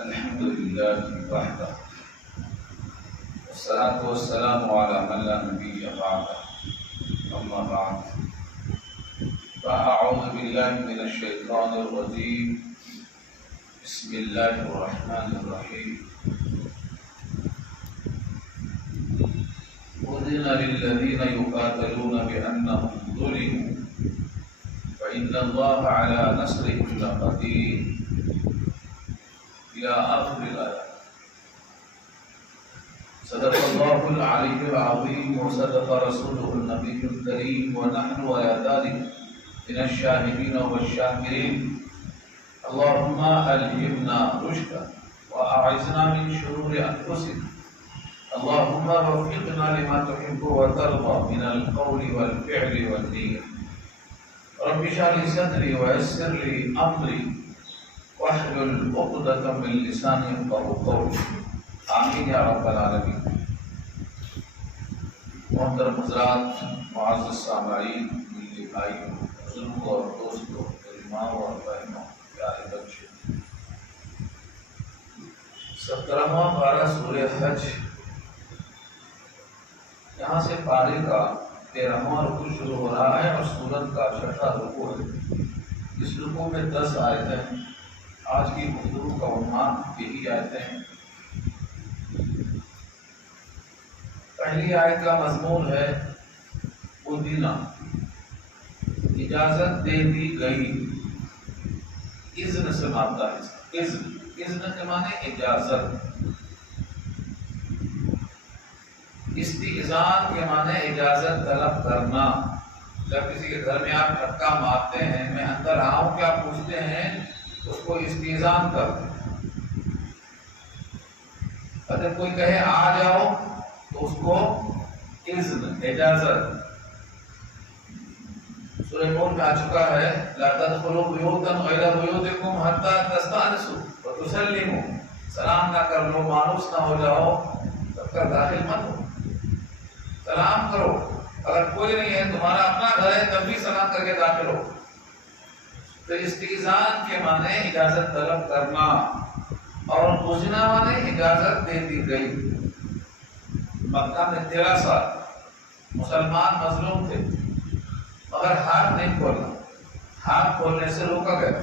الحمد لله وحده والصلاة والسلام على من لا نبي بعده أما بعد فأعوذ بالله من الشيطان الرجيم بسم الله الرحمن الرحيم أذن للذين يقاتلون بأنهم ظلموا وإن الله على نصرهم لقدير إلى آخر الآية. صدق الله العلي العظيم وصدق رسوله النبي الكريم ونحن على ذلك من الشاهدين والشاكرين. اللهم ألهمنا رشدا وأعذنا من شرور أنفسنا. اللهم وفقنا لما تحب وترضى من القول والفعل والنية. رب اشرح لي صدري ويسر لي أمري واحلل عقدة من لساني يفقهوا قولي. آمین یا رب العالمین. محترم حضرات، معزز سامعین، میٹھے بھائیوں، بزرگوں اور دوستوں، ماؤں اور بہنوں، پیارے بچے، 17واں پارہ سورہ حج، یہاں سے پارے کا 13واں رکوع شروع ہو رہا ہے اور سورت کا 6واں رکوع ہے. اس رکوع میں 10 آیتیں ہیں. آج کی گفتگو کا عنوان یہی آیتیں ہیں. پہلی آیت کا مضمون ہے اذن، اجازت دے دی گئی. اذن سے مادہ ہے. اذن کے معنی اجازت. استئذان کے معنی اجازت طلب کرنا. جب کسی کے گھر میں آپ دھکا مارتے ہیں، میں اندر آؤں کیا پوچھتے ہیں، اس کو استئذان کرتے ہیں. اگر کوئی کہے آ جاؤ تو اس کو اذن، اجازت. سورہ نور میں آ چکا ہے لا تدخلوا بیوتا غیر بیوتکم حتی تستأنسوا وتسلموا. سلام نہ کر لو، مانوس نہ ہو جاؤ تب تک داخل مت ہو. سلام کرو. اگر کوئی نہیں ہے، تمہارا اپنا گھر ہے، تب بھی سلام کر کے داخل ہو. تو استئذان کے معنی اجازت طلب کرنا، اور اذن معنی اجازت دے دی گئی. مکہ میں 13 سال مسلمان مظلوم تھے، مگر ہاتھ نہیں کھولنا. ہاتھ کھولنے سے روکا گیا.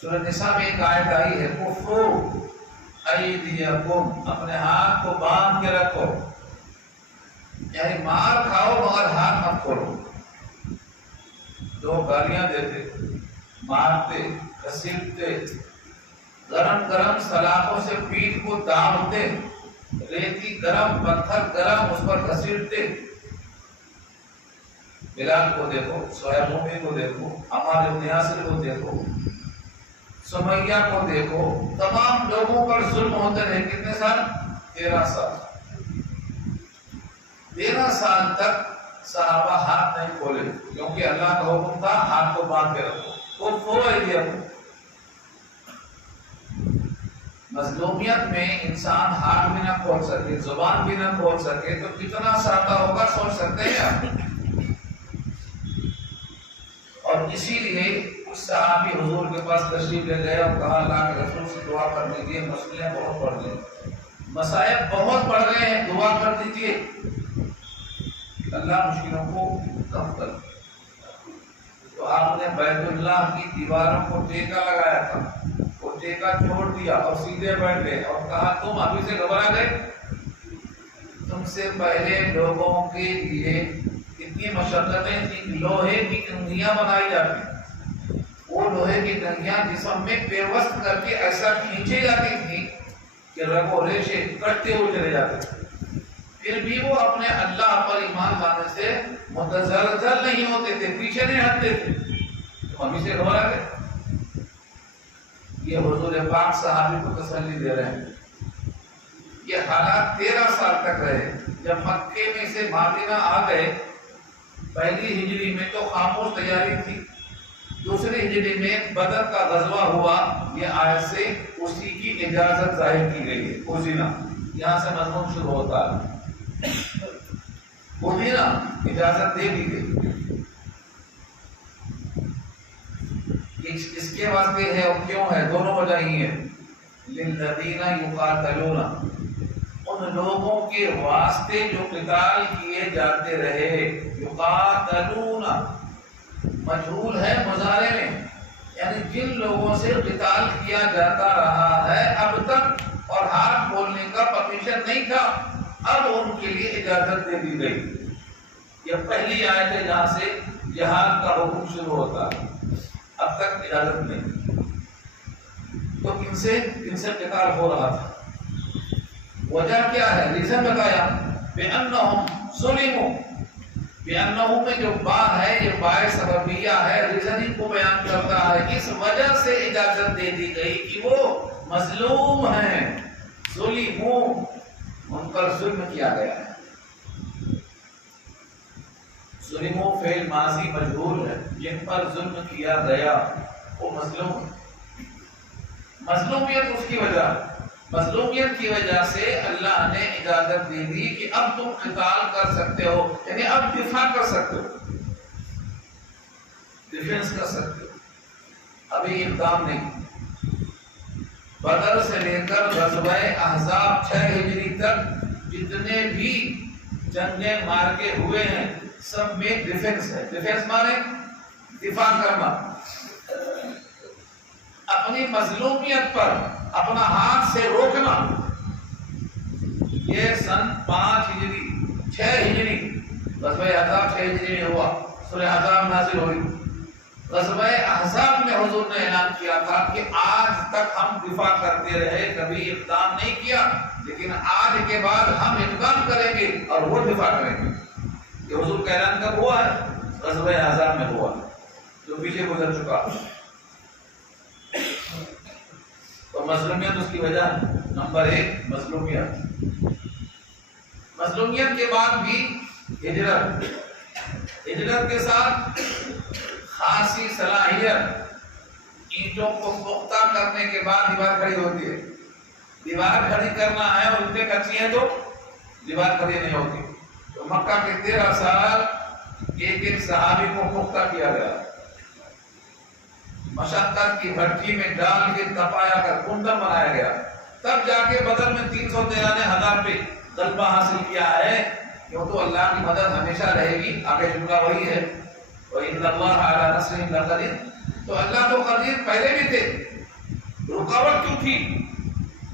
سورہ نساء میں ایک آیت آئی ہے کفو ایدیکم، اپنے ہاتھ کو باندھ کے رکھو. یعنی مار کھاؤ مگر ہاتھ مت کھولو. جو گالیاں دیتے، مارتے، گھسیٹتے، گرم گرم سلاخوں سے پیٹھ کو داغتے، ریتی گرم، پتھر گرم، اس پر گھسیٹتے. بلال کو دیکھو، سہیب رومی کو دیکھو، عمار بن یاسر کو دیکھو، سمیہ کو دیکھو. تمام لوگوں پر ظلم ہوتے رہے. کتنے سال؟ 13 سال. 13 سال تک صحابہ ہاتھ نہیں کھولے، کیونکہ اللہ کا حکم تھا ہاتھ کو باندھ کے رکھو. وہ مظلومیت میں انسان ہاتھ بھی نہ کھول سکے، زبان بھی نہ کھول سکے، تو کتنا سادہ ہوگا سوچ سکتے ہیں آپ. اور اسی لیے صحابی حضور کے پاس تشریف لے گئے اور کہا اللہ کے رسول سے دعا کر دیجیے، مسئلے بہت بڑھ گئے، مصائب بہت بڑھ گئے ہیں، دعا کر دیجیے اللہ مشکلوں کو کم کر. تو آپ نے بیت اللہ کی دیواروں کو ٹیکا لگایا تھا، وہ ٹیکا چھوڑ دیا اور سیدھے بیٹھ گئے اور کہا تم ابھی سے گھبرا گئے؟ تم سے پہلے لوگوں کے لیے کتنی مشقتیں تھیں. لوہے کی کنگھیاں بنائی جاتی، وہ لوہے کی کنگھیاں جسم میں پیوست کر کے ایسا کھینچی جاتی تھی کہ رگوں ریشے کٹتے ہوئے چلے جاتے تھے. پھر بھی وہ اپنے اللہ پر ایمان لانے سے متزلزل نہیں ہوتے تھے، پیچھے نہیں ہٹتے تھے. تم ابھی سے گھبرا گئے؟ یہ حضور پاک صحابی کو تسلی دے رہے ہیں. یہ حالات 13 سال تک رہے. جب مکے میں سے مدینہ آ گئے، پہلی ہجری میں تو خاموش تیاری تھی، دوسری ہجری میں بدر کا غزوہ ہوا. یہ آیت سے اسی کی اجازت ظاہر کی گئی ہے. اذن، یہاں سے مضمون شروع ہوتا ہے. اذن، اجازت دے دی گئی. اس کے واسطے ہے اور کیوں ہے؟ دونوں وجہ ہی ہے۔ للذین یقاتلون، ان لوگوں کے واسطے جو قتال کیے جاتے رہے۔ یقاتلون مجہول ہے مضارع میں، یعنی جن لوگوں سے قتال کیا جاتا رہا ہے اب تک اور ہاتھ کھولنے کا پرمیشن نہیں تھا، اب ان کے لیے اجازت دے دی گئی۔ یہ پہلی آیت ہے جہاں سے جہاد کا حکم شروع ہوتا ہے، اب تک اجازت نہیں۔ تو ان سے قتال ہو رہا تھا، وجہ کیا ہے؟ ریزن بتایا، بِأَنَّهُمْ ظُلِمُوا، بِأَنَّهُ میں جو با ہے یہ بائے سببیہ ہے، ریزننگ کو بیان کرتا ہے۔ اس وجہ سے اجازت دے دی گئی کہ وہ مظلوم ہیں، ظلموا، ان پر ظلم کیا گیا ہے۔ ظلموا فعل ماضی مجہول ہے، جن پر ظلم کیا گیا وہ مظلوم۔ مظلومیت اس کی وجہ، مظلومیت کی وجہ سے اللہ نے اجازت دے دی کہ اب تم قتال کر سکتے ہو، یعنی اب دفاع کر سکتے ہو، ڈیفنس کر سکتے ہو، ابھی اقدام نہیں۔ بدر سے لے کر غزوہ احزاب 6 ہجری تک جتنے بھی جنگیں مارکے ہوئے ہیں سب میں ڈیفنس ہے۔ ڈیفنس مانے دفاع کرنا، اپنی مظلومیت پر اپنا ہاتھ سے روکنا۔ یہ سن 5 ہجری 6 ہجری غزوہ احزاب 6 ہجری میں ہوا، سورہ احزاب نازل ہوئی۔ غزوہ احزاب میں حضور نے اعلان کیا تھا کہ آج تک ہم دفاع کرتے رہے، کبھی اقدام نہیں کیا، لیکن آج کے بعد ہم اقدام کریں گے اور وہ دفاع کریں گے۔ یہ حضور کا اعلان کب ہوا ہے؟ غزوہ احزاب میں ہوا، جو پیچھے گزر چکا۔ تو مظلومیت اس کی وجہ نمبر 1 مظلومیت۔ مظلومیت کے بعد بھی ہجرت، ہجرت کے ساتھ خاصی صلاحیت، اینٹوں کو پختہ کرنے کے بعد دیوار کھڑی ہوتی ہے۔ دیوار کھڑی کرنا ہے اور اتنے کچی ہیں تو دیوار کھڑی نہیں ہوتی۔ تو مکہ کے 13 سال ایک صحابی کو پختہ کیا گیا، مشقت کی بھٹی میں ڈال کے تپایا کر کنڈم بنایا گیا، تب جا کے بدر میں 313,000 پہ غلبہ حاصل کیا ہے۔ کیوں؟ تو اللہ کی مدد ہمیشہ رہے گی، آگے جملہ وہی ہے، وَإِنَّ اللَّهَ عَلَىٰ نَصْرِهِمْ لَقَدِيرٌ۔ تو اللہ تو قدیر پہلے بھی تھے، رکاوٹ کیوں تھی؟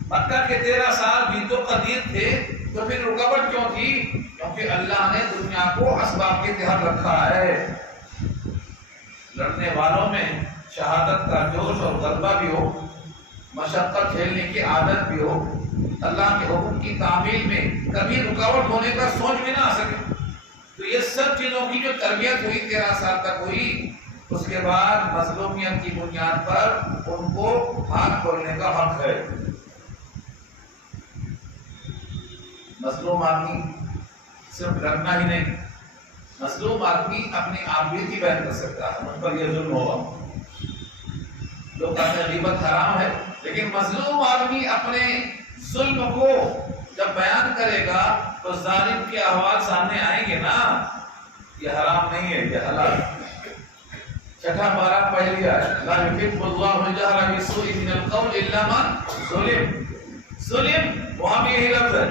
مکہ کے 13 سال بھی تو قدیر تھے، تو پھر رکاوٹ کیوں تھی؟ کیونکہ اللہ نے دنیا کو اسباب کے تحت رکھا ہے۔ لڑنے والوں میں شہادت کا جوش اور غلبہ بھی ہو، مشقت جھیلنے کی عادت بھی ہو، اللہ کے حکم کی تعمیل میں کبھی رکاوٹ ہونے کا سوچ بھی نہ آ سکے۔ تو یہ سب چیزوں کی جو تربیت ہوئی 13 سال تک ہوئی، اس کے بعد مظلومیت کی بنیاد پر ان کو ہاتھ کھولنے کا حق ہے۔ مظلوم آدمی صرف لڑنا ہی نہیں، مظلوم آدمی اپنی عابدی کی بیان کر سکتا ہے، ان پر یہ ظلم ہوگا۔ لوگ کہتے ہیں غیبت حرام ہے، لیکن مظلوم آدمی اپنے ظلم کو جب بیان کرے گا تو ظالم کے احوال سامنے آئیں گے نا۔ یہ حرام نہیں ہے، یہ حلال۔ 6 پارہ پہلی آیت، لا یحب اللہ الجہر بالسوء من القول الا من ظلم۔ ظلم وہاں بھی یہی لفظ ہے،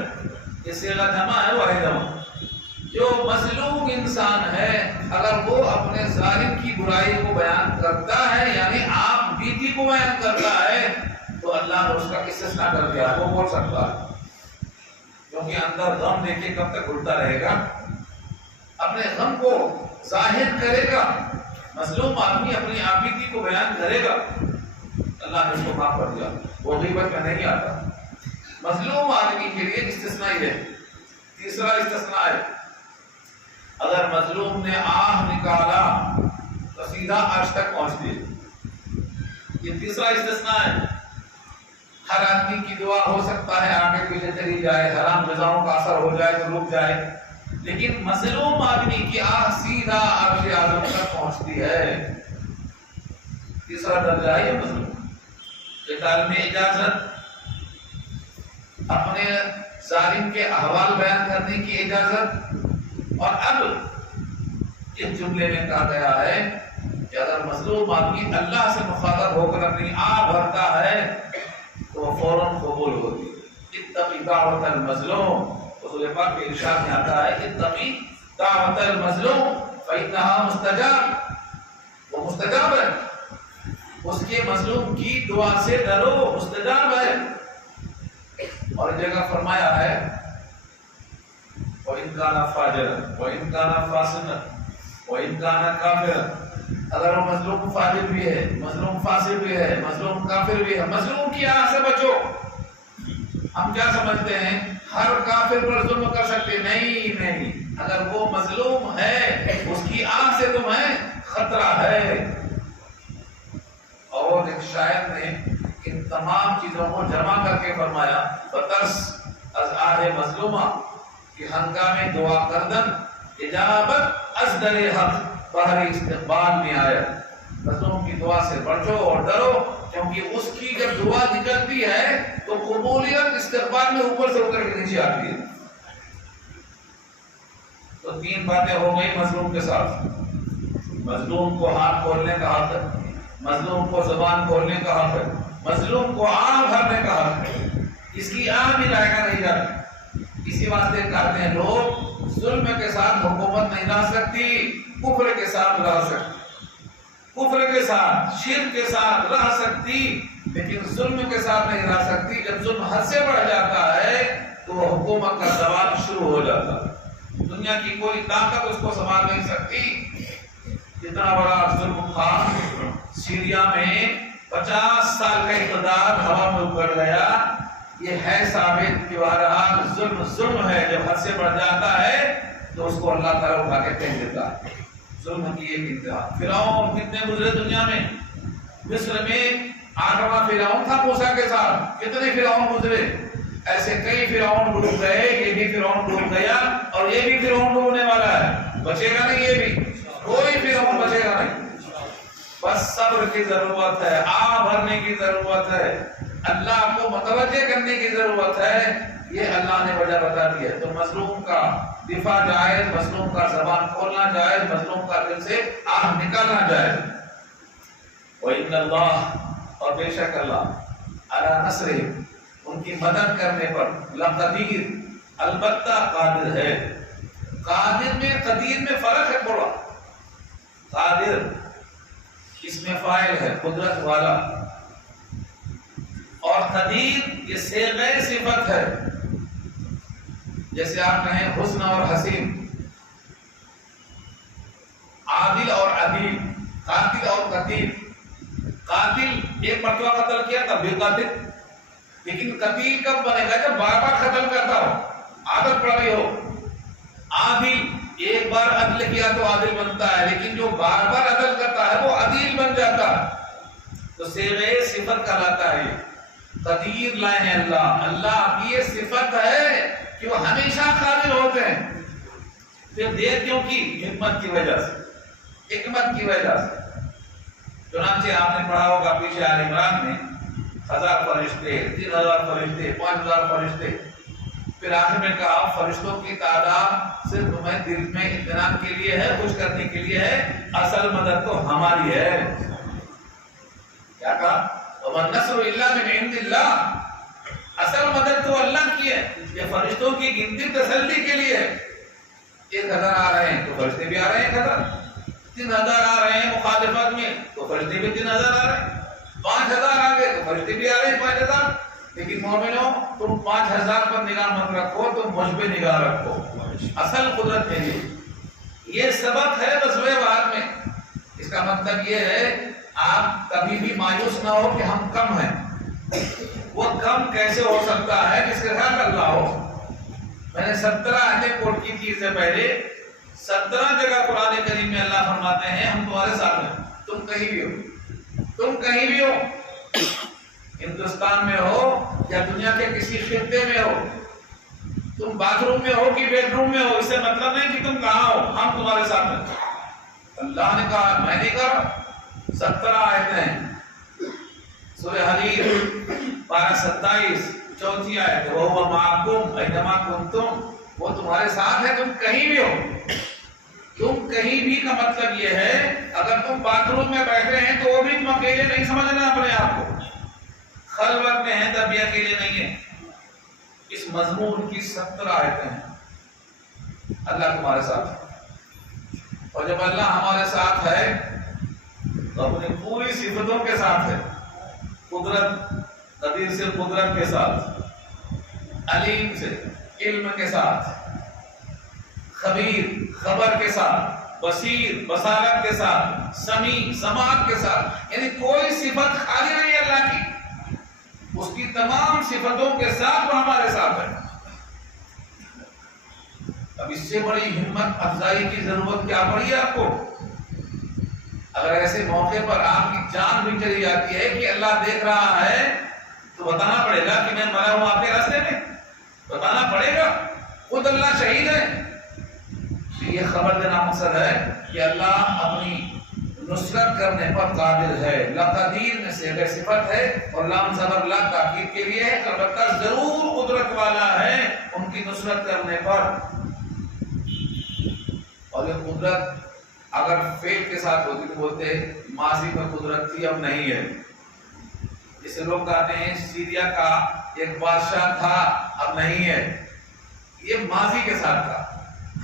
یہ صیغہ جمع ہے، واحد جمع۔ جو مظلوم انسان ہے اگر وہ اپنے ظالم کی برائی کو بیان کرتا ہے، یعنی آپ بیتی کو بیان کرتا ہے، تو اللہ نے اس کا استثناء کر دیا، وہ بول سکتا ہے، کیونکہ اندر غم لے کے کب تک گھٹتا رہے گا، اپنے غم کو ظاہر کرے گا۔ مظلوم آدمی اپنی عابدی کو بیان کرے گا، اللہ نے اس کو معاف کر دیا، وہ غیبت میں نہیں آتا۔ مظلوم آدمی کے لیے استثناء ہے۔ تیسرا استثناء ہے، اگر مظلوم نے آہ نکالا تو سیدھا عرش تک پہنچتی ہے، یہ تیسرا استثناء ہے۔ ہر آدمی کی دعا ہو سکتا ہے آگے پیچھے چلی جائے، حرام غذاؤں کا اثر ہو جائے تو رک جائے، لیکن مظلوم آدمی کی آہ سیدھا عرش اعظم تک پہنچتی ہے۔ تیسرا درجہ ہے مظلوم۔ قتال میں اجازت، اپنے ظالم کے احوال بیان کرنے کی اجازت، اور اب اس جملے میں کہا گیا ہے کہ اگر مظلوم آدمی اللہ سے مخاطب ہو کر اپنی آہ بھرتا ہے تو وہ فوراً قبول ہوتی ہے۔ اتقی دعوت المظلوم، رسول پاک کے ارشاد میں آتا ہے اتقی دعوت المظلوم فإنها مستجاب، وہ مستجاب ہے، اس کے مظلوم کی دعا سے ڈرو، مستجاب ہے۔ اور جگہ فرمایا ہے وَإِنْ كَانَ فَاجِرًا وَإِنْ كَانَ فَاسِقًا وَإِنْ كَانَ كَافِرًا، اگر وہ مظلوم فاجر بھی ہے، مظلوم فاسق بھی ہے، مظلوم کافر بھی ہے، مظلوم کی آہ سے بچو۔ ہم کیا سمجھتے ہیں ہر کافر پر ظلم کر سکتے، نہیں، اگر وہ مظلوم ہے اس کی آہ سے تمہیں خطرہ ہے۔ اور ایک شاعر نے ان تمام چیزوں کو جمع کر کے فرمایا بترس از آہ مظلومہ کہ ہنگامِ دعا کردن اجابت از در حق بہر استقبال میں آیا۔ مظلوم کی دعا سے بچو اور ڈرو، کیونکہ اس کی جب دعا نکلتی ہے تو قبولیت استقبال میں اوپر سے اتر کے نیچے آتی ہے۔ تو تین باتیں ہو گئی مظلوم کے ساتھ، مظلوم کو ہاتھ کھولنے کا حق ہے، مظلوم کو زبان کھولنے کا حق ہے، مظلوم کو آہ بھرنے کا حق ہے، اس کی آہ بھی جائے گا نہیں جاتی۔ اسی واسطے کہتے ہیں لوگ ظلم کے ساتھ حکومت نہیں لا سکتی، کفر کے ساتھ رہ سکتی، کفر کے ساتھ شرک کے ساتھ رہ سکتی، لیکن ظلم کے ساتھ نہیں رہ سکتی۔ جب ظلم حد سے بڑھ جاتا ہے تو حکومت کا زوال شروع ہو جاتا ہے، دنیا کی کوئی طاقت اس کو سنبھال نہیں سکتی۔ اتنا بڑا ظلم تھا، سیریا میں 50 سال کا اقتدار ہوا میں اکھڑ گیا۔ یہ ہے ثابت کہ بہرحال ظلم ہے، جب حد سے بڑھ جاتا ہے تو اس کو اللہ تعالیٰ اٹھا کے پھینک دیتا ہے۔ ظلم کی ایک انتہا۔ فرعون کتنے گزرے دنیا میں، مصر میں 8واں فرعون تھا موسیٰ کے ساتھ، کتنے فرعون گزرے، ایسے کئی فرعون ڈوب گئے، یہ بھی فرعون ڈوب گیا اور یہ بھی فرعون ڈوبنے والا ہے، بچے گا نہیں، یہ بھی کوئی فرعون بچے گا نہیں۔ بس صبر کی ضرورت ہے، آہ بھرنے کی ضرورت ہے، اللہ کو متوجہ کرنے کی ضرورت ہے۔ یہ اللہ نے وجہ بتا دی ہے۔ تو مظلوم کا دفاع جائز، مظلوم کا زبان کھولنا جائز، مظلوم کا دل سے آہ نکالنا جائز۔ وَإِنَّ اللَّهَ، اور بے شک اللہ، عَلَى نَصْرِهِمْ، ان کی مدد کرنے پر، لقدیر، البتہ قادر ہے۔ قادر میں قدیر میں فرق ہے تھوڑا۔ قادر اس میں فاعل ہے، قدرت والا، اور قدیر یہ صیغہ صفت ہے۔ جیسے آپ کہیں حسن اور حسین، عادل اور عدیل، قاتل اور قتیل۔ قاتل ایک مرتبہ قتل کیا تب بھی قاتل، لیکن قتیل کب بنے گا جب بار بار قتل کرتا ہو، عادت پڑ گئی ہو۔ عادل ایک بار عدل کیا تو عادل بنتا ہے، لیکن جو بار بار عدل کرتا ہے وہ عدیل بن جاتا ہے۔ تو صیغہ صفت کہلاتا ہے۔ قدیر لائے ہیں اللہ کی یہ صفت ہے کہ وہ ہمیشہ قادر ہوتے ہیں۔ پھر دیر کیوں کی؟ حکمت کی وجہ سے، حکمت کی وجہ سے۔ چنانچہ آپ نے پڑھا ہوگا پیچھے آل عمران میں 1000 فرشتے، 3000 فرشتے، 5000 فرشتے، پھر آخر میں کہا فرشتوں کی تعداد صرف تمہیں دل میں اطمینان کے لیے ہے، خوش کرنے کے لیے ہے، اصل مدد تو ہماری ہے۔ کیا کہا؟ وَمَا النَّصْرُ إِلَّا مِنْ عِنْدِ اللَّهِ، اصل مدد تو اللہ کی ہے۔ یہ فرشتوں کی گنتی تسلی کے لیے ہے۔ 1000 آ رہے ہیں تو فرشتے بھی آ رہے ہیں 1000، 3000 آ رہے ہیں مخالفت میں تو فرشتے بھی 3000 آ رہے ہیں، 5000 آ گئے تو فرشتے بھی آ رہے ہیں 5000۔ لیکن مومنوں تم 5000 پر نگاہ مت رکھو، تم مجھ پہ نگاہ رکھو، اصل قدرت میری۔ یہ سبق ہے غزوہ بہار میں۔ اس کا مطلب یہ ہے آپ کبھی بھی مایوس نہ ہو کہ ہم کم ہیں۔ وہ کم کیسے ہو سکتا ہے جس کے ساتھ اللہ ہو۔ میں نے 17 آیتیں کوٹ کی تھی اس سے پہلے، 17 جگہ قرآن کریم میں اللہ فرماتے ہیں ہم تمہارے ساتھ ہیں، تم کہیں بھی ہو، تم کہیں بھی ہو، ہندوستان میں ہو یا دنیا کے کسی خطے میں ہو، تم باتھ روم میں ہو کہ بیڈ روم میں ہو، اس سے مطلب نہیں کہ تم کہاں ہو، ہم تمہارے ساتھ ہیں۔ اللہ نے کہا، میں نے کہا۔ 17 آیتیں، سورہ حدید 12:27، 4 آیت، وَهُوَ مَعَكُمْ أَيْنَمَا كُنْتُمْ، وہ تمہارے ساتھ ہے تم کہیں بھی ہو۔ تم کہیں بھی کا مطلب یہ ہے اگر تم باتھ روم میں بیٹھے ہیں تو وہ بھی تم اکیلے نہیں سمجھنا اپنے آپ کو، خلوت میں ہیں تب بھی اکیلے نہیں ہیں۔ اس مضمون کی 70 آیتیں ہیں۔ اللہ تمہارے ساتھ ہے، اور جب اللہ ہمارے ساتھ ہے تو اپنی پوری صفتوں کے ساتھ ہے، قدرت، قدیر سے قدرت کے ساتھ، علیم سے علم کے ساتھ، خبیر خبر کے ساتھ، بصیر بصارت کے ساتھ، سمیع سماعت کے ساتھ، یعنی کوئی صفت خالی نہیں ہے اللہ کی، اس کی تمام صفتوں کے ساتھ وہ ہمارے ساتھ ہے۔ اب اس سے بڑی ہمت افزائی کی ضرورت کیا پڑی ہے آپ کو؟ اگر ایسے موقع پر آپ کی جان بھی چلی جاتی ہے کہ اللہ دیکھ رہا ہے تو بتانا پڑے گا کہ میں مرا ہوں آپ کے راستے میں، بتانا پڑے گا، خود اللہ شہید ہے۔ یہ خبر دینا مقصد ہے کہ اللہ اپنی نصرت کرنے پر قادر ہے۔ لقدیر میں سے اگر صفت ہے اور لام زبر لا تاکید کے لیے ہے، البتہ ضرور قدرت والا ہے ان کی نصرت کرنے پر۔ اور یہ قدرت اگر فعل کے ساتھ ہوتی تو بولتے ماضی میں قدرت تھی اب نہیں ہے، جسے لوگ کہتے ہیں سیریا کا ایک بادشاہ تھا اب نہیں ہے، یہ ماضی کے ساتھ تھا،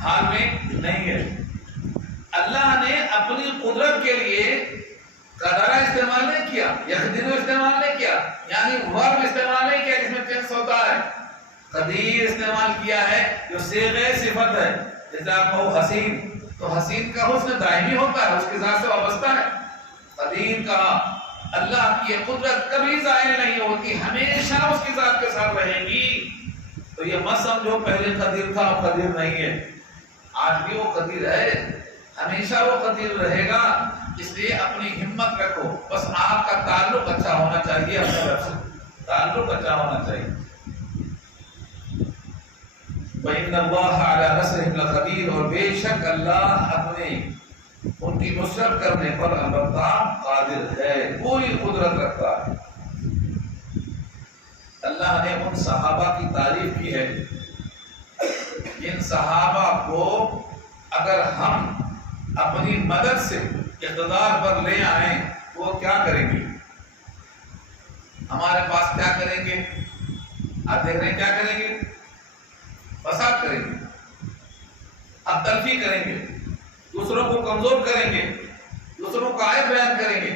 حال میں نہیں ہے۔ اللہ نے اپنی قدرت کے لیے قدرہ استعمال نہیں کیا، یقدر استعمال نہیں کیا، یعنی ورب استعمال نہیں کیا جس میں ٹینس ہوتا ہے، قدیر استعمال کیا ہے جو صیغہ صفت ہے۔ جیسے آپ کو حسین، تو حسین کا حسن دائمی ہوتا ہے، اس کی ذات سے وابستہ ہے۔ قدیر کا اللہ کی قدرت کبھی زائل نہیں ہوتی، ہمیشہ اس کی ذات کے ساتھ رہے گی۔ تو یہ مت سمجھو پہلے قدیر تھا اور قدیر نہیں ہے، آج بھی وہ قدیر ہے، ہمیشہ وہ قدیر رہے گا۔ اس لیے اپنی ہمت رکھو، بس آپ کا تعلق اچھا ہونا چاہیے، اپنے رب سے تعلق اچھا ہونا چاہیے۔ وَإِنَّ اللَّهَ عَلَى نَصْرِهِمْ لَقَدِيرٌ، اور بے شک اللہ اپنے ان کی نصرت کرنے پر البتہ قادر ہے، پوری قدرت رکھتا ہے۔ اللہ نے ان صحابہ کی تعریف کی ہے، ان صحابہ کو اگر ہم اپنی مدد سے اقتدار پر لے آئیں تو وہ کیا کریں گے؟ ہمارے پاس کیا کریں گے؟ آپ دیکھ رہے ہیں کیا کریں گے؟ فساد کریں گے، اب تلفی کریں گے، دوسروں کو کمزور کریں گے، دوسروں کا عیب بیان کریں گے۔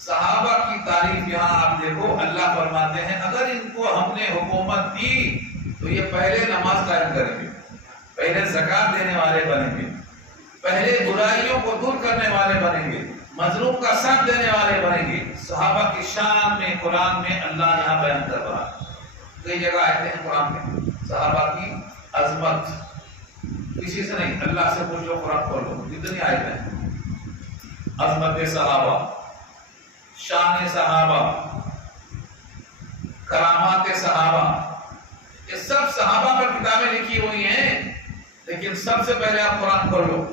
صحابہ کی تعریف یہاں آپ دیکھو، اللہ فرماتے ہیں اگر ان کو ہم نے حکومت دی تو یہ پہلے نماز قائم کریں گے، پہلے زکوٰۃ دینے والے بنیں گے، پہلے برائیوں کو دور کرنے والے بنیں گے، مظلوم کا ساتھ دینے والے بنیں گے۔ صحابہ کی شان میں قرآن میں اللہ یہاں بیان کر رہا ہے، کئی جگہ آئے ہیں قرآن میں صحابہ کی عظمت، کسی سے نہیں، اللہ سے پوچھ لو، قرآن پڑھ لو، جتنی آئے ہیں عظمت صحابہ، شان صحابہ، کرامات صحابہ، یہ سب صحابہ پر کتابیں لکھی ہوئی ہیں، لیکن سب سے پہلے آپ قرآن پڑھ لو،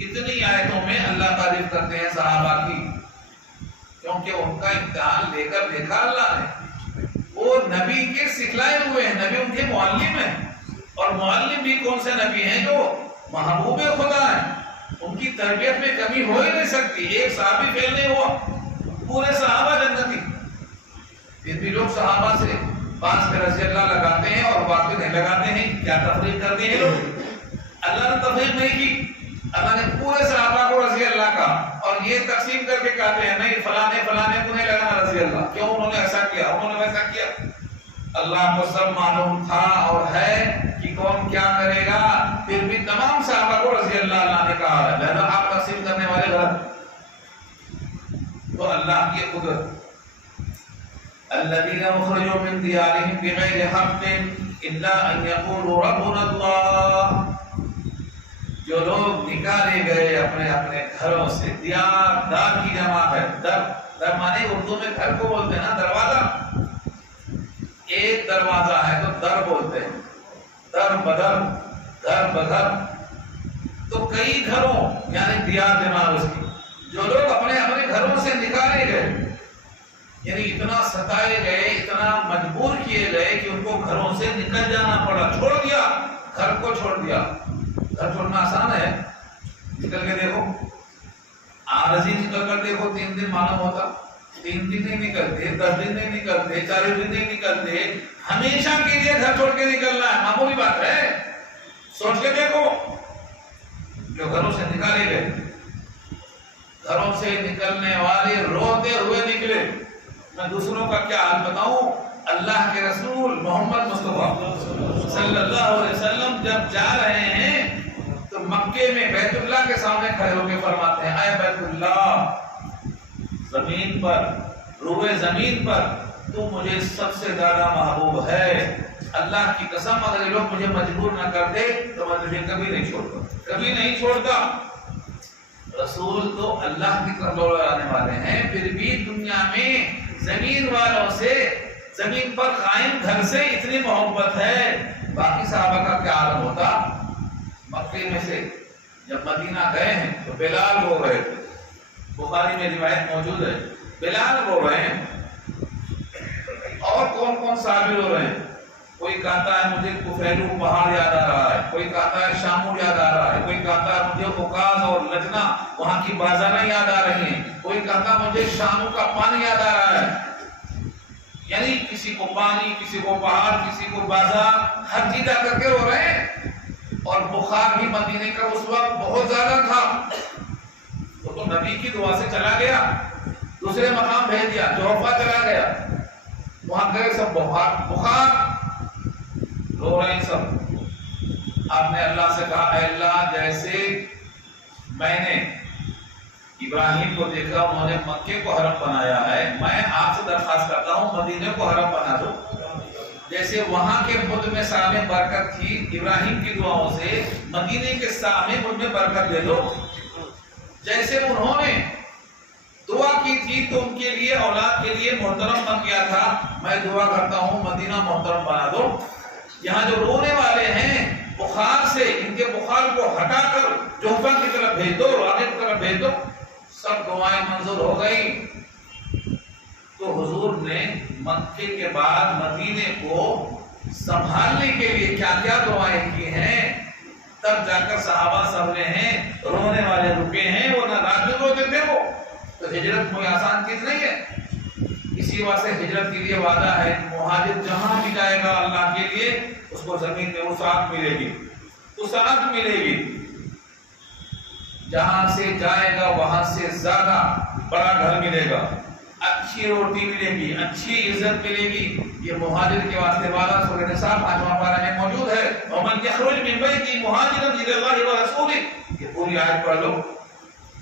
اتنی آیتوں میں اللہ تعریف کرتے ہیں صحابہ کی، کیونکہ ان کا امتحان لے کر دیکھا اللہ نے۔ وہ نبی کے سکھلائے ہوئے ہیں، نبی ان کے معلم ہیں، اور معلم بھی کون سے نبی ہیں؟ جو محبوب خدا ہیں، ان کی تربیت میں کمی ہو ہی نہیں سکتی۔ ایک صحابی فیل نہیں ہوا، پورے صحابہ جنتی، پھر بھی لوگ صحابہ سے بعض پہ رضی اللہ لگاتے ہیں اور بعض پہ نہیں لگاتے ہیں، کیا تفریق کرتے ہیں لوگ؟ اللہ نے تفریق نہیں کی، اللہ نے پورے صحابہ کو رضی اللہ کا، اور یہ تقسیم کر کے کہتے ہیں نہیں فلانے فلانے کو نہیں لگانا رضی اللہ، کیوں انہوں نے ایسا کیا، انہوں نے ویسا کیا۔ اللہ کو سب معلوم تھا اور ہے کہ کون کیا کرے گا، پھر بھی تمام صحابہ کو رضی اللہ عنہ نے کہا ہے، لہذا آپ تقسیم کرنے والے غلط۔ تو اللہ کی قدرت، الذين اخرجوا من ديارهم بغير حق الا ان يقولوا ربنا الله، جو لوگ نکالے گئے اپنے اپنے گھروں سے، دیار دار کی جمع ہے، در مانے اردو میں گھر کو بولتے ہیں نا، دروازہ، ایک دروازہ ہے تو در بولتے ہیں، در بدر، گھر بدر، تو کئی گھروں یعنی دیار جمع اس کی، جو لوگ اپنے اپنے گھروں سے نکالے گئے، یعنی اتنا ستائے گئے، اتنا مجبور کیے گئے کہ ان کو گھروں سے نکل جانا پڑا، چھوڑ دیا، گھر کو چھوڑ دیا۔ گھر چھوڑنا آسان ہے، نکل کے دیکھو، عارضی نکل کر دیکھو 3 دن معلوم ہوتا، 3 دن نہیں نکلتے، 10 دن نہیں نکلتے، 40 دن نہیں نکلتے، ہمیشہ کے لیے گھر چھوڑ کے نکلنا ہے، معمولی بات ہے۔ سوچ کے دیکھو، جو گھروں سے نکالے گئے، گھروں سے نکلنے والے روتے ہوئے نکلے۔ میں دوسروں کا کیا حال بتاؤں، اللہ کے رسول محمد مصطفیٰ صلی اللہ علیہ وسلم جب جا رہے ہیں تو مکے میں بیت اللہ کے سامنے کھڑے ہو کے فرماتے ہیں، اے بیت اللہ، زمین پر، روئے زمین پر تو مجھے سب سے زیادہ محبوب ہے، اللہ کی قسم اگر یہ لوگ مجھے مجبور نہ کرتے تو میں تجھے کبھی نہیں چھوڑتا، کبھی نہیں چھوڑتا۔ رسول تو اللہ کی طرف دوڑ آنے والے ہیں، پھر بھی دنیا میں زمین والوں سے، زمین پر قائم گھر سے اتنی محبت ہے۔ باقی صحابہ کا کیا عالم ہوتا؟ مکے میں سے جب مدینہ گئے ہیں تو بلال رو رہے تھے، بخاری میں روایت موجود ہے، بلال رو رہے ہیں، اور کون کون صحابی رو رہے ہیں؟ کوئی کہتا ہے مجھے کفیلو پہاڑ یاد آ رہا ہے، کوئی کہتا ہے شامور یاد آ رہا ہے، کوئی کہتا ہے مجھے اوقاز اور لجنا وہاں کی بازاریں یاد آ رہی ہیں، کوئی کہتا مجھے شاموں کا پانی یاد آ رہا ہے۔ یعنی کسی کو پانی، کسی کو پہاڑ، کسی کو بازار، ہر چیز کر کے رو رہے ہیں۔ اور بخار بھی مدینے کا اس وقت بہت زیادہ تھا، تو نبی کی دعا سے چلا گیا، دوسرے مقام بھیج دیا، جوفہ چلا گیا، وہاں گئے سب بخار رو رہے ہیں سب۔ آپ نے اللہ سے کہا، اے اللہ، جیسے میں نے ابراہیم کو دیکھا انہوں نے مکے کو حرم بنایا ہے، میں آپ سے درخواست کرتا ہوں مدینے کو حرم بنا دو۔ جیسے وہاں کے بدھ میں سا میں برکت تھی ابراہیم کی دعاؤں سے، مدینے کے سا میں بدھ میں برکت دے دو۔ جیسے انہوں نے دعا کی تھی تو ان کے لیے، اولاد کے لیے محترم بن گیا تھا، میں دعا کرتا ہوں مدینہ محترم بنا دو۔ یہاں جو رونے والے ہیں بخار سے، ان کے بخار کو ہٹا کر جوفہ کی طرف بھیج دو، راغب کی طرف بھیج دو۔ سب دعائیں منظور ہو گئی تو حضور نے مکے کے بعد مدینے کو سنبھالنے کے لیے کیا کیا دعائیں کی ہیں، تب جا کر صحابہ سمجھے ہیں، رونے والے رکے ہیں، وہ ناراض ہوتے تھے۔ وہ تو ہجرت کوئی آسان چیز نہیں ہے، اسی واسطے ہجرت کے لیے وعدہ ہے، مہاجر جہاں بھی جائے گا اللہ کے لیے اس کو زمین میں وسعت ملے گی، وسعت ملے گی، جہاں سے جائے گا وہاں سے زیادہ بڑا گھر ملے گا، اچھی روٹی ملے گی، اچھی عزت ملے گی۔ یہ مہاجر کے واسطے والا سورہ نساء 5واں پارہ میں موجود ہے، وَمَنْ يَخْرُجْ مِنْ بَيْتِهِ مُهَاجِرًا إِلَى اللَّهِ وَرَسُولِهِ، یہ پوری آیت پڑھ لو۔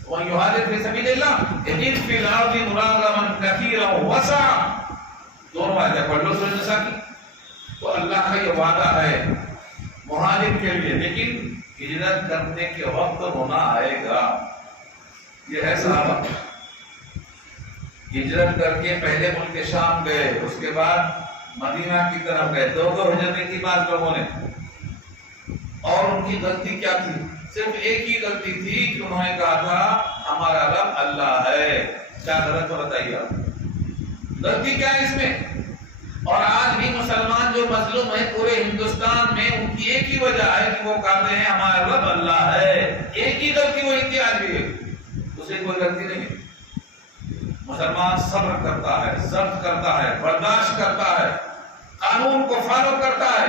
وَمَنْ يُهَاجِرْ فِي سَبِيلِ اللَّهِ يَجِدْ فِي الْأَرْضِ مُرَاغَمًا كَثِيرًا وَسَعًا، دونوں آیتیں پڑھ لو سورہ نساء کی۔ تو اللہ کا یہ وعدہ ہے مہاجر کے لیے، لیکن ہجرت کرنے کے وقت ہونا آئے گا۔ یہ ہے صحابہ ہجرت کر کے پہلے ملک شام گئے، اس کے بعد مدینہ کی طرف گئے، دو ہجرتیں کی بعض لوگوں نے۔ اور ان کی غلطی کیا تھی؟ صرف ایک ہی غلطی تھی کہ انہوں نے کہا تھا ہمارا رب اللہ ہے۔ کیا غلط بتائیے آپ، غلطی کیا ہے اس میں؟ اور آج بھی مسلمان جو مظلوم ہیں پورے ہندوستان میں، ان کی ایک ہی وجہ ہے کہ وہ کہتے ہیں ہمارا رب اللہ ہے۔ ایک ہی غلطی وہی تھی، آج بھی ہے، اسے کوئی غلطی نہیں ہے۔ مسلمان صبر کرتا ہے، ضبط کرتا ہے، برداشت کرتا ہے، قانون کو فالو کرتا ہے،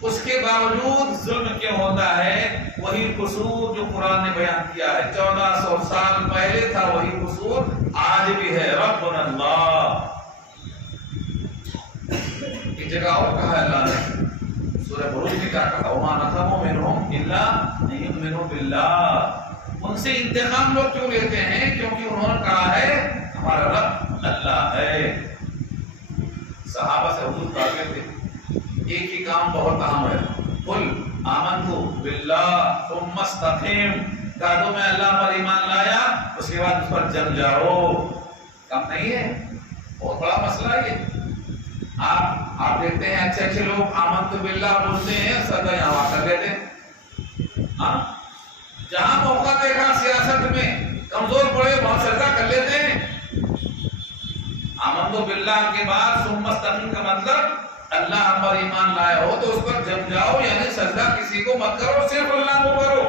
اس کے باوجود ظلم کیوں ہوتا ہے؟ وہی قصور جو قرآن نے بیان کیا ہے، 1400 سال پہلے تھا وہی قصور آج بھی ہے۔ ربنا اللہ، ایک جگہ اور کہا ہے اللہ نے سورہ بروج میں، کیا کہا؟ وَمَا نَقَمُوا مِنْهُمْ إِلَّا أَن يُؤْمِنُوا بِاللَّهِ۔ ان سے انتقام لوگ کیوں لیتے ہیں؟ کیونکہ انہوں نے کہا ہے ہمارا رب اللہ ہے۔ صحابہ سے حضور کہتے تھے ایک ہی کام بہت اہم ہے، قل آمنت باللہ ثم استقم، کہا دو میں اللہ پر ایمان لایا اس کے بعد اس پر جم جاؤ۔ کم نہیں ہے، بہت بڑا مسئلہ ہے یہ۔ آپ دیکھتے ہیں اچھے اچھے لوگ آمنت باللہ بولتے ہیں، سدا یہاں کر لیتے ہیں۔ جہاں موقع دیکھا سیاست میں کمزور پڑے وہاں سجدہ کر لیتے ہیں۔ آمنت باللہ کے بعد ثم استقم کا مطلب اللہ پر ایمان لائے ہو تو اس پر جم جاؤ، یعنی سجدہ کسی کو مت کرو، صرف اللہ کو کرو۔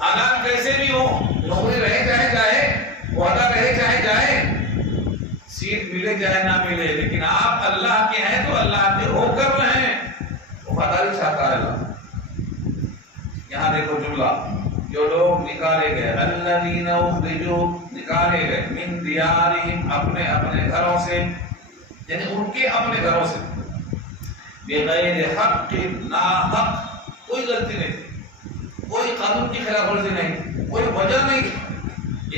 حالات کیسے بھی ہو، نوکری رہے چاہے جائے، وعدہ رہے چاہے جائے، سیٹ ملے چاہے نہ ملے، لیکن آپ اللہ کے ہیں تو اللہ کے ہو کر رہے ہیں، وفاداری چاہتا ہے اللہ۔ یہاں دیکھو جملہ، جو لوگ نکالے گئے، الذین اخرجوا، نکالے گئے، من دیارہم، اپنے اپنے گھروں سے، یعنی ان کے اپنے گھروں سے، بغیر حق، نا حق، کوئی غلطی نہیں، کوئی قانون کی خلاف ورزی نہیں، کوئی وجہ نہیں،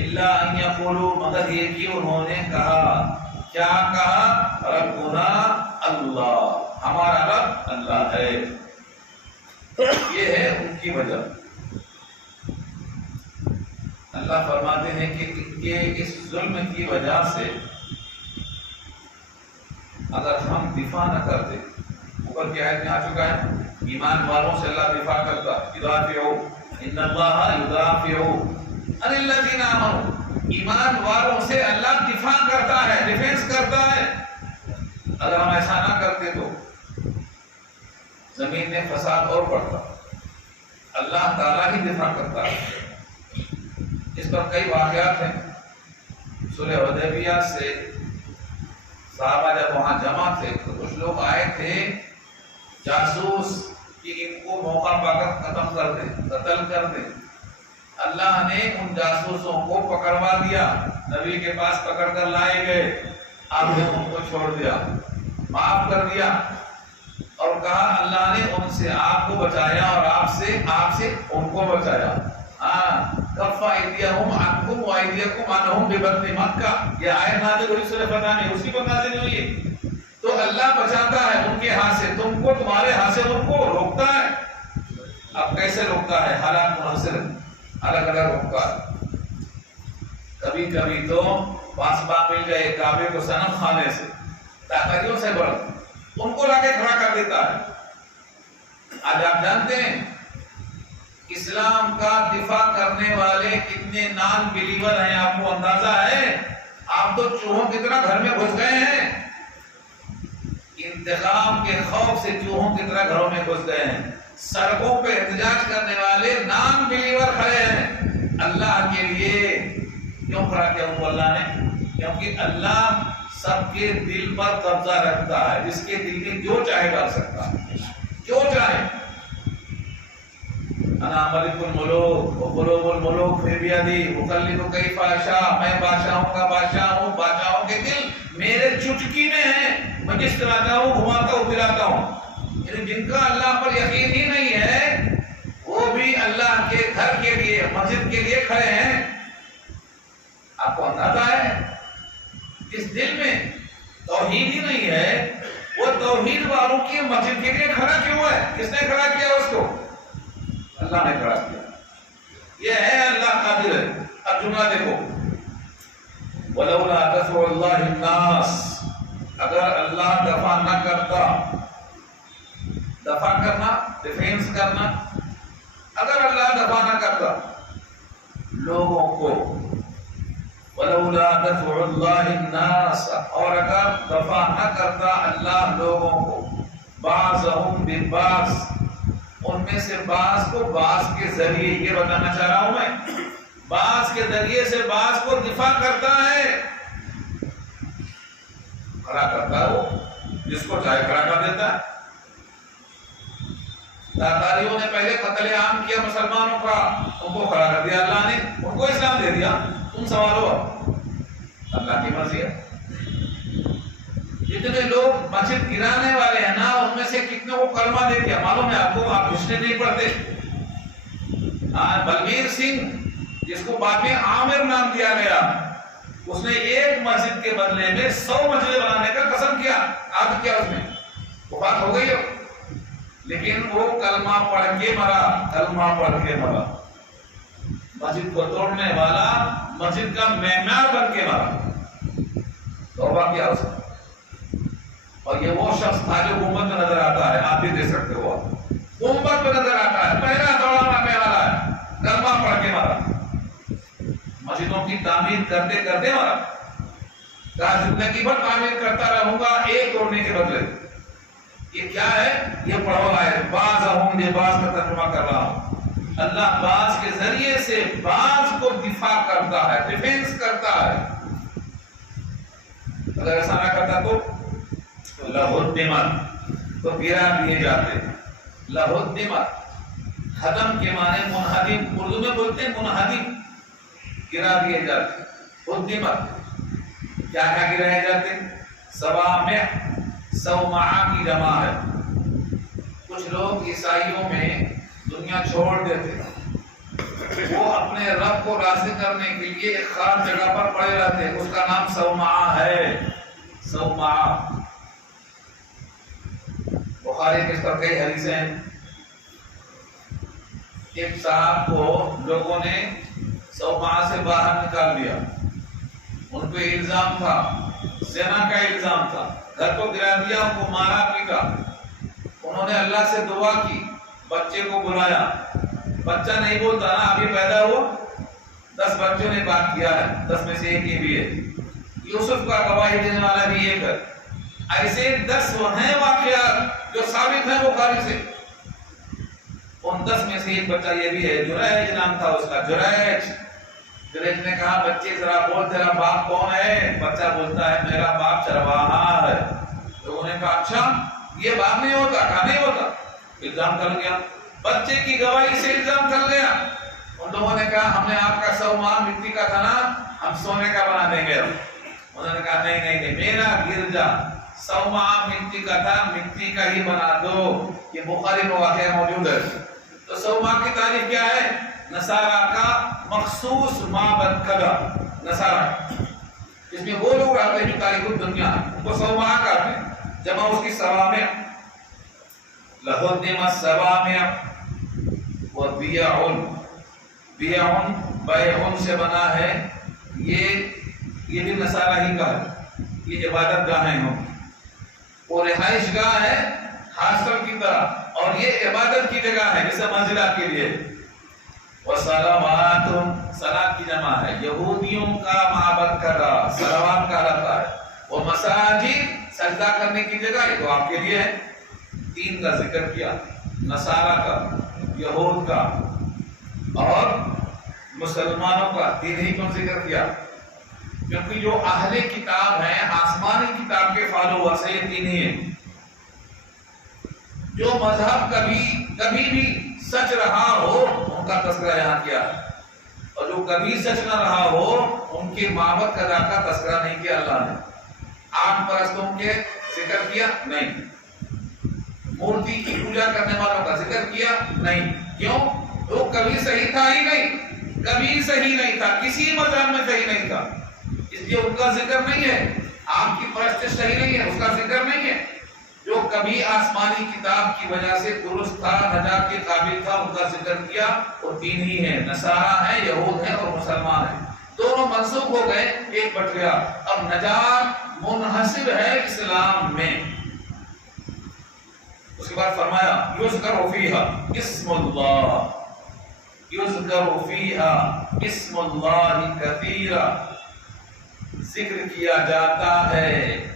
الا ان یقولوا، مگر یہ کہ انہوں نے کہا، کیا کہا؟ ربنا اللہ، ہمارا رب اللہ ہے، یہ ہے ان کی وجہ۔ اللہ فرماتے ہیں کہ ان کے اس ظلم کی وجہ سے اگر ہم دفاع نہ کرتے، اوپر کی آیت میں آ چکا ہے، ایمان والوں سے اللہ دفاع کرتا، یدافعوا ان اللہ یدافع عن الذین آمنوا، ایمان والوں سے اللہ دفاع کرتا ہے، ڈیفینس کرتا ہے۔ اگر ہم ایسا نہ کرتے تو زمین میں فساد اور بڑھتا، اللہ تعالیٰ ہی دفاع کرتا ہے۔ اس پر کئی واقعات ہیں۔ صلح حدیبیہ سے صحابہ جب وہاں جمع تھے تو کچھ لوگ آئے تھے جاسوس کہ ان کو موقع پا کر ختم کر دیں، قتل کر دیں۔ اللہ نے ان جاسوسوں کو پکڑوا دیا، نبی کے پاس پکڑ کر لائے گئے، آپ نے ان کو چھوڑ دیا، معاف کر دیا، اور کہا اللہ نے ان سے آپ کو بچایا اور آپ سے ان کو بچایا۔ کف ایدیہم عنکم وایدیکم عنہم ببطن مکہ، یہ آیت نازل ہوئی سورہ فتح میں، اسی پر نازل ہوئی ہے۔ تو اللہ بچاتا ہے ان کے ہاتھ سے تم کو، تمہارے ہاتھ سے ان کو روکتا ہے۔ اب کیسے روکتا ہے؟ حالات منحصر الگ الگ روکتا ہے۔ کبھی کبھی تو پاسباں مل گئے کعبے کو صنم خانے سے، طاقتیوں سے بڑھ، ان کو لا کے کھڑا کر دیتا ہے۔ آج آپ جانتے ہیں اسلام کا دفاع کرنے والے کتنے نان بلیور ہیں، آپ کو اندازہ ہے؟ آپ تو چوہوں کی طرح گھر میں گھس گئے ہیں، انتقام کے خوف سے چوہوں کی طرح گھروں میں گھس گئے ہیں۔ سڑکوں پہ احتجاج کرنے والے نان بلیور کھڑے ہیں اللہ کے لیے۔ کیوں کھڑا کیا ان کو اللہ نے؟ کیونکہ اللہ سب کے دل پر قبضہ رکھتا ہے، جس کے دل میں جو چاہے ڈال سکتا ہے، جو چاہے۔ انا ملک الملوک وقلوب الملوک فی بیدی اقلب کیف اشاء، میں بادشاہوں کا بادشاہ ہوں، بادشاہوں کے دل میرے چٹکی میں ہیں، میں جس طرح چاہوں گھماتا ہوں پھراتا ہوں۔ یعنی جن کا اللہ پر یقین ہی نہیں ہے وہ بھی اللہ کے گھر کے لیے، مسجد کے لیے کھڑے ہیں۔ آپ کو اندازہ ہے جس دل میں توحید ہی نہیں ہے وہ توحید والوں کی مسجد کے لیے کھڑا کیوں ہے؟ کس نے کھڑا کیا اس کو؟ اللہ نے کھڑا کیا۔ یہ ہے اللہ قادر ہے۔ اب جملہ دیکھو، وَلَوْلَا دَفْعُ اللَّهِ النَّاسِ، اگر اللہ دفاع نہ کرتا، دفاع کرنا، ڈیفینس کرنا، اگر اللہ دفاع نہ کرتا لوگوں کو، وَلَوْلَا دَفْعُ اللَّهِ النَّاسَ، اور اگر دفاع نہ کرتا اللہ لوگوں کو، بَعْضَهُمْ بِبَعْضٍ، ان میں سے بعض کو بعض کے ذریعے، یہ بتانا چاہ رہا ہوں میں، بعض کے ذریعے سے بعض کو دفاع کرتا ہے، کھڑا کرتا ہے، وہ جس کو چاہے کھڑا کر دیتا ہے۔ تاتاریوں نے پہلے قتل عام کیا مسلمانوں کا، ان کو کھڑا کر دیا اللہ نے، ان کو اسلام دے دیا، تم سوال ہو، اللہ کی مرضی ہے۔ جتنے لوگ مسجد گرانے والے ہیں نا، ان میں سے کتنے کو کلمہ دے دیا معلوم ہے آپ کو؟ آپ ہسٹری نہیں پڑھتے۔ بلبیر سنگھ، جس کو بعد میں عامر نام دیا گیا، اس نے ایک مسجد کے بدلے میں 100 مسجدیں بنانے کا قسم کیا، عہد کیا، اس میں وفات ہو گئی ہو، لیکن وہ کلمہ پڑھ کے مرا، کلمہ پڑھ کے مرا، مسجد کو توڑنے والا مسجد کا معمار بن کے مرا، توبہ کیا اس نے۔ اور یہ وہ شخص تھا جو گنبد میں نظر آتا ہے، آپ بھی دیکھ سکتے ہو، گنبد میں نظر آتا ہے، پہلا دوڑا مارنے والا ہے، کلمہ پڑھ کے مارا، مسجدوں کی تعمیر کرتے کرتے مارا، کہا زندگی بھر تعمیر کرتا رہوں گا ایک توڑنے کے بدلے۔ یہ کیا ہے؟ یہ پڑھو آئے، بعض ہوں گے بعض کا ترجمہ کر رہا ہوں۔ اللہ بعض کے ذریعے سے بعض کو دفاع کرتا ہے، ڈیفینس کرتا ہے۔ اگر ایسا نہ کرتا تو لہدمت، تو گرا دیے جاتے۔ لہدمت ہدم کے معنی منہدم، اردو میں بولتے ہیں منہدم، گرا دیے جاتے۔ ہدمت کیا کیا گرائے جاتے؟ صوامع، صومعہ کی جمع ہے۔ کچھ لوگ عیسائیوں میں دنیا چھوڑ دیتے، وہ اپنے رب کو راضی کرنے کے لیے ایک خاص جگہ پر پڑے رہتے، اس کا نام صومعہ ہے۔ صومعہ بخاری کے طرح کئی حدیثیں ہیں۔ ایک صاحب کو لوگوں نے صومعہ سے باہر نکال دیا، ان پہ الزام تھا، زنا کا الزام تھا، گھر کو گرا دیا، ان کو مارا پیٹا۔ انہوں نے اللہ سے دعا کی، بچے کو بلایا، بچہ نہیں بولتا نا، ابھی پیدا ہوا، 10 بچوں نے بات کیا ہے، 10 میں سے ایک ہی بھی ہے۔ یوسف کا گواہی دینے والا بھی ایک ہے۔ ایسے 10 ہیں واقعات جو ثابت ہیں بخاری سے۔ ان 10 میں سے ایک بچہ یہ بھی ہے، جریج نام تھا اس کا، جریج۔ جریج نے کہا بچے ذرا بول تیرا باپ کون ہے؟ بچہ بولتا ہے میرا باپ چرواہا ہے۔ لوگوں نے کہا اچھا یہ باپ نہیں ہوتا؟ کہا نہیں ہوتا۔ الزام کر گیا، بچے کی گواہی سے الزام کر گیا۔ ان لوگوں نے کہا ہم نے آپ کا صومعہ مٹی کا تھا نا، ہم سونے کا بنا دیں گے۔ انہوں نے کہا نہیں نہیں نہیں، میرا گرجا صومعہ مٹی کا تھا، مٹی کا ہی بنا دو۔ یہ بخاری میں واقعہ موجود ہے۔ تو صومعہ کی تعریف کیا ہے؟ نصارہ کا مخصوص معبد کعبہ، نصارہ جس میں وہ لوگ آتے ہیں جو تاریخ الدنیا، ان کو صومعہ کہتے ہیں، جمع اس کی صوامع۔ لہدم الصوامع وبیع، بیع بیع سے بنا ہے، یہ بھی نصارہ ہی کا ہے۔ یہ عبادت گاہیں ہوں، وہ رہائش گاہ ہے ہاسٹل کی طرح، اور یہ عبادت کی جگہ ہے جیسے منزلات کے لیے۔ وصلوات، صلاۃ کی جمع ہے، یہودیوں کا معبد کعبہ صلوات کہلاتا ہے۔ وہ مساجد، سجدہ کرنے کی جگہ، یہ تو آپ کے لیے ہے۔ 3 کا ذکر کیا، نصارہ کا، یہود کا اور مسلمانوں کا۔ 3 ہی کیوں ذکر کیا؟ کیونکہ جو اہل کتاب ہیں، آسمانی کتاب کے فالوورز ہیں، یہ 3 ہی ہیں۔ جو مذہب کبھی بھی سچ رہا ہو ان کا تذکرہ یہاں کیا ہے، اور جو کبھی سچ نہ رہا ہو ان کے معبد قضا کا تذکرہ نہیں کیا اللہ نے۔ آگ پرستوں کے ذکر کیا نہیں، مورتی کی پوجا کرنے والوں کا ذکر کیا نہیں۔ کیوں؟ وہ کبھی صحیح تھا ہی نہیں، کبھی صحیح نہیں تھا، کسی مذہب میں صحیح نہیں تھا، اس لیے ان کا ذکر نہیں ہے۔ آگ کی پرستش صحیح نہیں ہے، اس کا ذکر نہیں ہے۔ جو کبھی آسمانی کتاب کی وجہ سے درست تھا، نجات کے قابل تھا، ان کا ذکر کیا۔ وہ 3 ہی ہیں، نصارہ ہیں، یہود ہیں اور مسلمان ہیں۔ دونوں منسوخ ہو گئے، ایک بٹ گیا۔ اب نجات منحصر ہے اسلام میں۔ اس کے بعد فرمایا یذکر فیہا اسم اللہ، یذکر فیہا اسم اللہ کثیرا، ذکر کیا جاتا ہے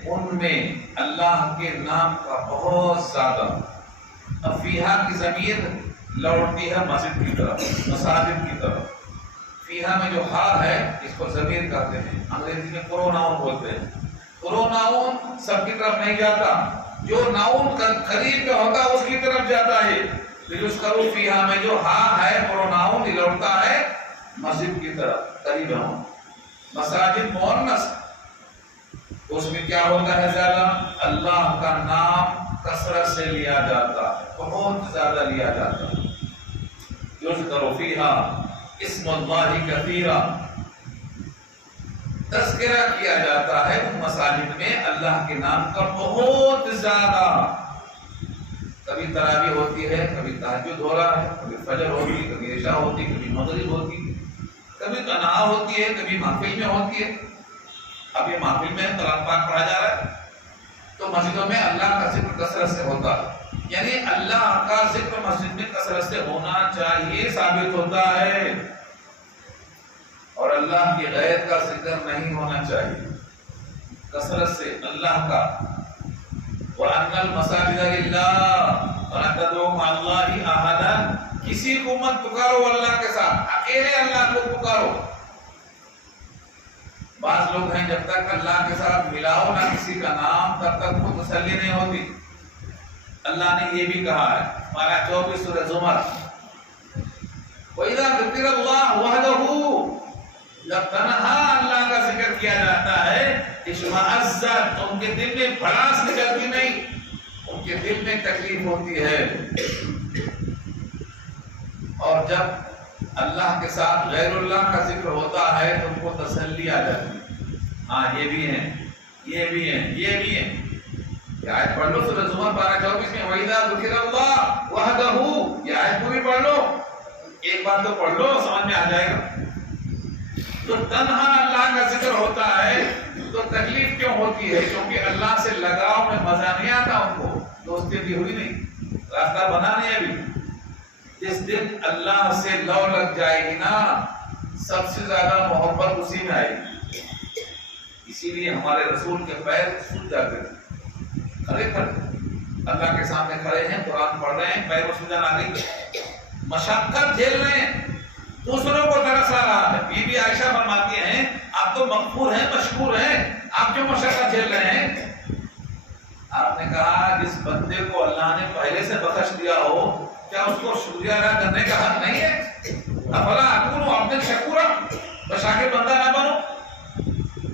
ان میں اللہ کے نام کا بہت زیادہ۔ اب فیہا کی ضمیر لوٹتی ہے مسجد کی طرف، مساجد کی طرف۔ فیہا میں جو ہا ہے اس کو ضمیر کہتے ہیں، انگریزی میں پروناؤن بولتے ہیں۔ پروناؤن سب کی طرف نہیں جاتا، جو ناؤن قریب میں ہوتا اس کی طرف جاتا ہے۔ یذکر فیہا میں جو ہا ہے پروناؤن لوٹتا ہے مسجد کی طرف، قریب ہوں۔ مساجد مؤنث، اس میں کیا ہوتا ہے زیادہ؟ اللہ کا نام کثرت سے لیا جاتا ہے، بہت زیادہ لیا جاتا ہے۔ یذکر فیہا اسم اللہ کثیرا، تذکرہ کیا جاتا ہے ان مساجد میں اللہ کے نام کا بہت زیادہ۔ کبھی تراویح ہوتی ہے، کبھی تہجد ہو رہا ہے، کبھی فجر ہوتی ہے، کبھی عشاء ہوتی ہے، کبھی مغرب ہوتی ہے، کبھی تنہا ہوتی ہے، کبھی محفل میں ہوتی ہے۔ اب یہ محفل میں قرآن پاک پڑھا جا رہا ہے تو مسجدوں میں اللہ کا ذکر کثرت سے ہوتا ہے، یعنی اللہ کا ذکر مسجد میں کثرت سے ہونا چاہیے، ثابت ہوتا ہے، اور اللہ کی غیر کا ذکر نہیں ہونا چاہیے، کثرت سے اللہ کا۔ وَأَنَّ الْمَسَاجِدَ لِلَّهِ وَلَا تَدْعُوا مَعَ اللَّهِ أَحَدًا، کسی کو مت پکارو اللہ کے ساتھ، اکیلے اللہ کو پکارو۔ بعض لوگ ہیں جب تک اللہ کے ساتھ ملاؤ نہ کسی کا نام تب تک کو تسلی نہیں ہوتی۔ اللہ نے یہ بھی کہا ہے پارہ 24 سورہ زمر، وَإِذَا ذُكِرَ اللَّهُ وَحْدَهُ، جب تنہا اللہ کا ذکر کیا جاتا ہے اشمئزت، ان کے دل میں بھڑاس نکلتی نہیں، ان کے دل میں تکلیف ہوتی ہے۔ اور جب اللہ کے ساتھ غیر اللہ کا ذکر ہوتا ہے تو ان کو تسلی آ جاتی ہے، ہاں یہ بھی ہیں، یہ بھی ہیں، یہ بھی ہیں۔ یہ آیت پڑھ لو سورہ زمر پارہ 24 میں، وَإِذَا ذُكِرَ اللَّهُ وَحْدَهُ، یہ آیت پوری پڑھ لو، ایک بات تو پڑھ لو سمجھ میں آ جائے گا۔ تو تنہا اللہ کا ذکر ہوتا ہے تو تکلیف کیوں ہوتی ہے؟ کیونکہ اللہ سے لگاؤ میں مزہ نہیں آتا، ان کو دوستی بھی ہوئی نہیں، راستہ بنا نہیں ابھی۔ جس دن اللہ سے لو لگ جائے گی نا، سب سے زیادہ محبت اسی میں آئے گی۔ اسی لیے ہمارے رسول کے پیر سوج جاتے تھے، کھڑے اللہ کے سامنے کھڑے ہیں، قرآن پڑھ رہے ہیں، پیر سوجن آ گئی، مشقت جھیل رہے ہیں، دوسروں کو ترس آ رہا ہے۔ بی بی عائشہ فرماتی ہیں آپ تو مغفور ہیں، مشکور ہیں، آپ کیوں مشقت جھیل رہے ہیں؟ آپ نے کہا جس بندے کو اللہ نے پہلے سے بخش دیا ہو، کیا اس کو شکریہ ادا کرنے کا حق نہیں ہے؟ افلا اکون عبدا شکورا، بشاکر بندہ نہ بنو۔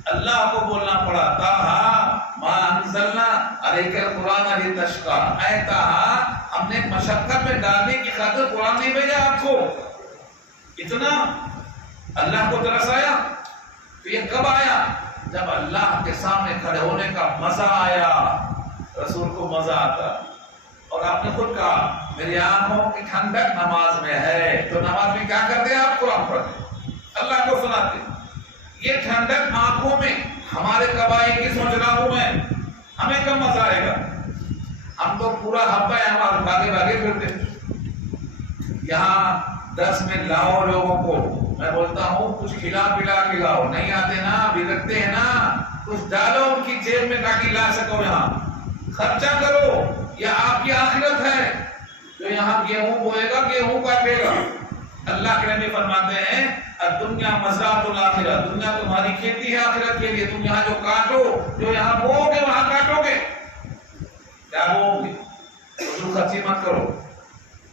اللہ کو بولنا پڑا طٰہٰ ما انزلنا علیک القرآن لتشقیٰ، اے طٰہٰ ہم نے مشقت میں ڈالنے کی خاطر قرآن نہیں بھیجا آپ کو۔ اتنا اللہ کو ترس آیا۔ تو یہ کب آیا؟ جب اللہ کے سامنے کھڑے ہونے کا مزہ آیا۔ رسول کو مزہ آتا، اور آپ نے خود کہا میری آنکھوں کی ٹھنڈک نماز میں ہے۔ تو نماز میں کیا کرتے ہیں آپ؟ قرآن پڑھتے، اللہ کو سناتے۔ یہ ٹھنڈک آنکھوں میں، ہمارے قبائل کی سوچ رہا ہوں میں، ہمیں کب مزہ آئے گا؟ ہم تو پورا ہفتہ یہاں بھاگے بھاگے پھرتے، یہاں درس میں لاؤ لوگوں کو، میں بولتا ہوں کچھ کھلا پلا کے لاؤ، نہیں آتے نا، بگڑتے ہیں نا، کچھ ڈالو ان کی جیب میں تاکہ لا سکو، یہاں خرچہ کرو، یہ آپ کی آخرت ہے۔ جو یہاں گیہوں بوئے گا گیہوں کاٹے گا۔ اللہ کے نبی فرماتے ہیں الدنیا مزرعۃ الآخرہ، دنیا تمہاری کھیتی ہے آخرت کے لیے، تم یہاں جو کاٹو، جو یہاں بو گے وہاں کاٹو گے۔ کیا بو گے؟ فضول خرچی مت کرو،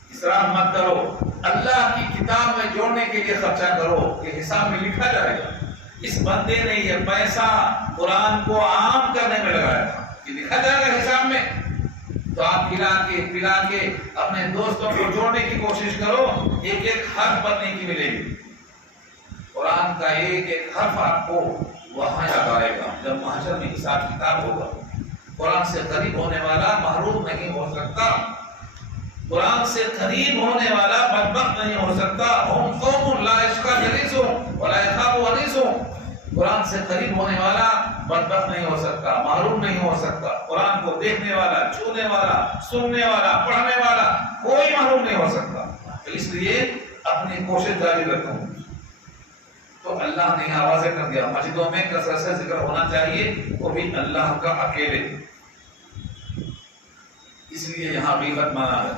اسراف مت کرو، اللہ کی کتاب میں جوڑنے کے لیے خرچہ کرو کہ حساب میں لکھا جائے گا۔ اس بندے نے یہ پیسہ قرآن کو عام کرنے میں لگایا تھا کہ لکھا جائے گا حساب میں۔ تو آپ کھلا کے پلا کے اپنے دوستوں کو جوڑنے کی کوشش کرو، ایک ایک حرف پڑھنے کی ملے گی۔ قرآن کا ایک ایک حرف آپ کو وہاں یاد آئے گا جب محشر میں حساب کتاب ہوگا۔ قرآن سے قریب ہونے والا محروم نہیں ہو سکتا، قرآن سے قریب ہونے والا بدبخت نہیں ہو سکتا۔ ہم قوم لا یشقیٰ جلیسہم ولا یخاب انیسہم، قرآن سے قریب ہونے والا بدبخت نہیں ہو سکتا، محروم نہیں ہو سکتا۔ قرآن کو دیکھنے والا، چھونے والا، سننے والا، پڑھنے والا کوئی محروم نہیں ہو سکتا۔ تو اس لیے اپنی کوشش جاری رکھوں۔ تو اللہ نے آوازیں کر دیا، مسجدوں میں کثرت سے ذکر ہونا چاہیے، وہ بھی اللہ کا اکیلے۔ اس لیے یہاں غیبت منع ہے،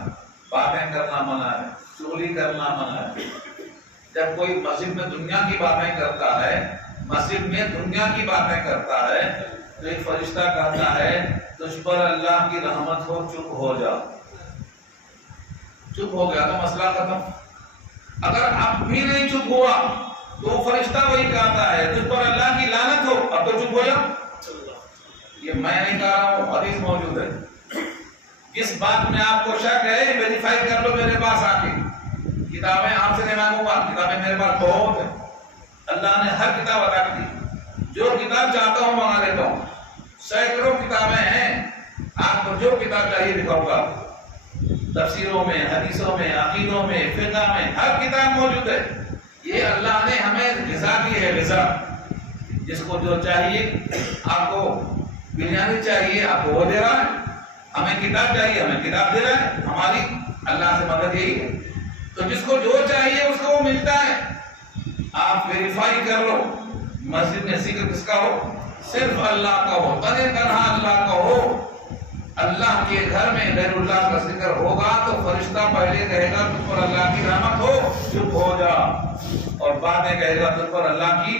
باتیں کرنا منع ہے، چغلی کرنا منع ہے۔ جب کوئی مسجد میں دنیا کی باتیں کرتا ہے، مسجد میں دنیا کی باتیں کرتا ہے، تو ایک فرشتہ کہتا ہے تجھ پر اللہ کی رحمت ہو، چپ ہو جا۔ چپ ہو گیا تو مسئلہ ختم۔ اگر اب بھی نہیں چپ ہوا تو فرشتہ وہی کہتا ہے تجھ پر اللہ کی لعنت ہو، اب تو چپ ہو جا۔ یہ میں نہیں کہہ رہا ہوں، حدیث موجود ہے۔ جس بات میں آپ کو شک ہے ویریفائی کر لو میرے پاس آ کے۔ کتابیں آپ سے نہیں مانگوں گا، کتابیں میرے پاس بہت ہیں، اللہ نے ہر کتاب عطا کی، جو کتاب چاہتا ہوں منگا لیتا ہوں۔ سینکڑوں کتابیں ہیں، آپ کو جو کتاب چاہیے دکھاؤں گا، تفسیروں میں، حدیثوں میں، عقیدوں میں، فقہ میں، ہر کتاب موجود ہے۔ یہ اللہ نے ہمیں غذا دی ہے، غذا۔ جس کو جو چاہیے، آپ کو بریانی چاہیے آپ کو وہ دے رہا ہے، ہمیں کتاب چاہیے ہمیں کتاب دے رہا ہے۔ ہماری اللہ سے مدد یہی ہے۔ تو جس کو جو چاہیے اس کو وہ ملتا ہے۔ آپ ویریفائی کر لو، مسجد میں ذکر کس کا ہو؟ صرف اللہ کا ہو، تنہا اللہ کا ہو۔ اللہ کے گھر میں غیر اللہ کا ذکر ہوگا تو فرشتہ پہلے کہے گا تم پر اللہ کی رحمت ہو، چپ ہو جا، اور بعد میں کہے گا تم پر اللہ کی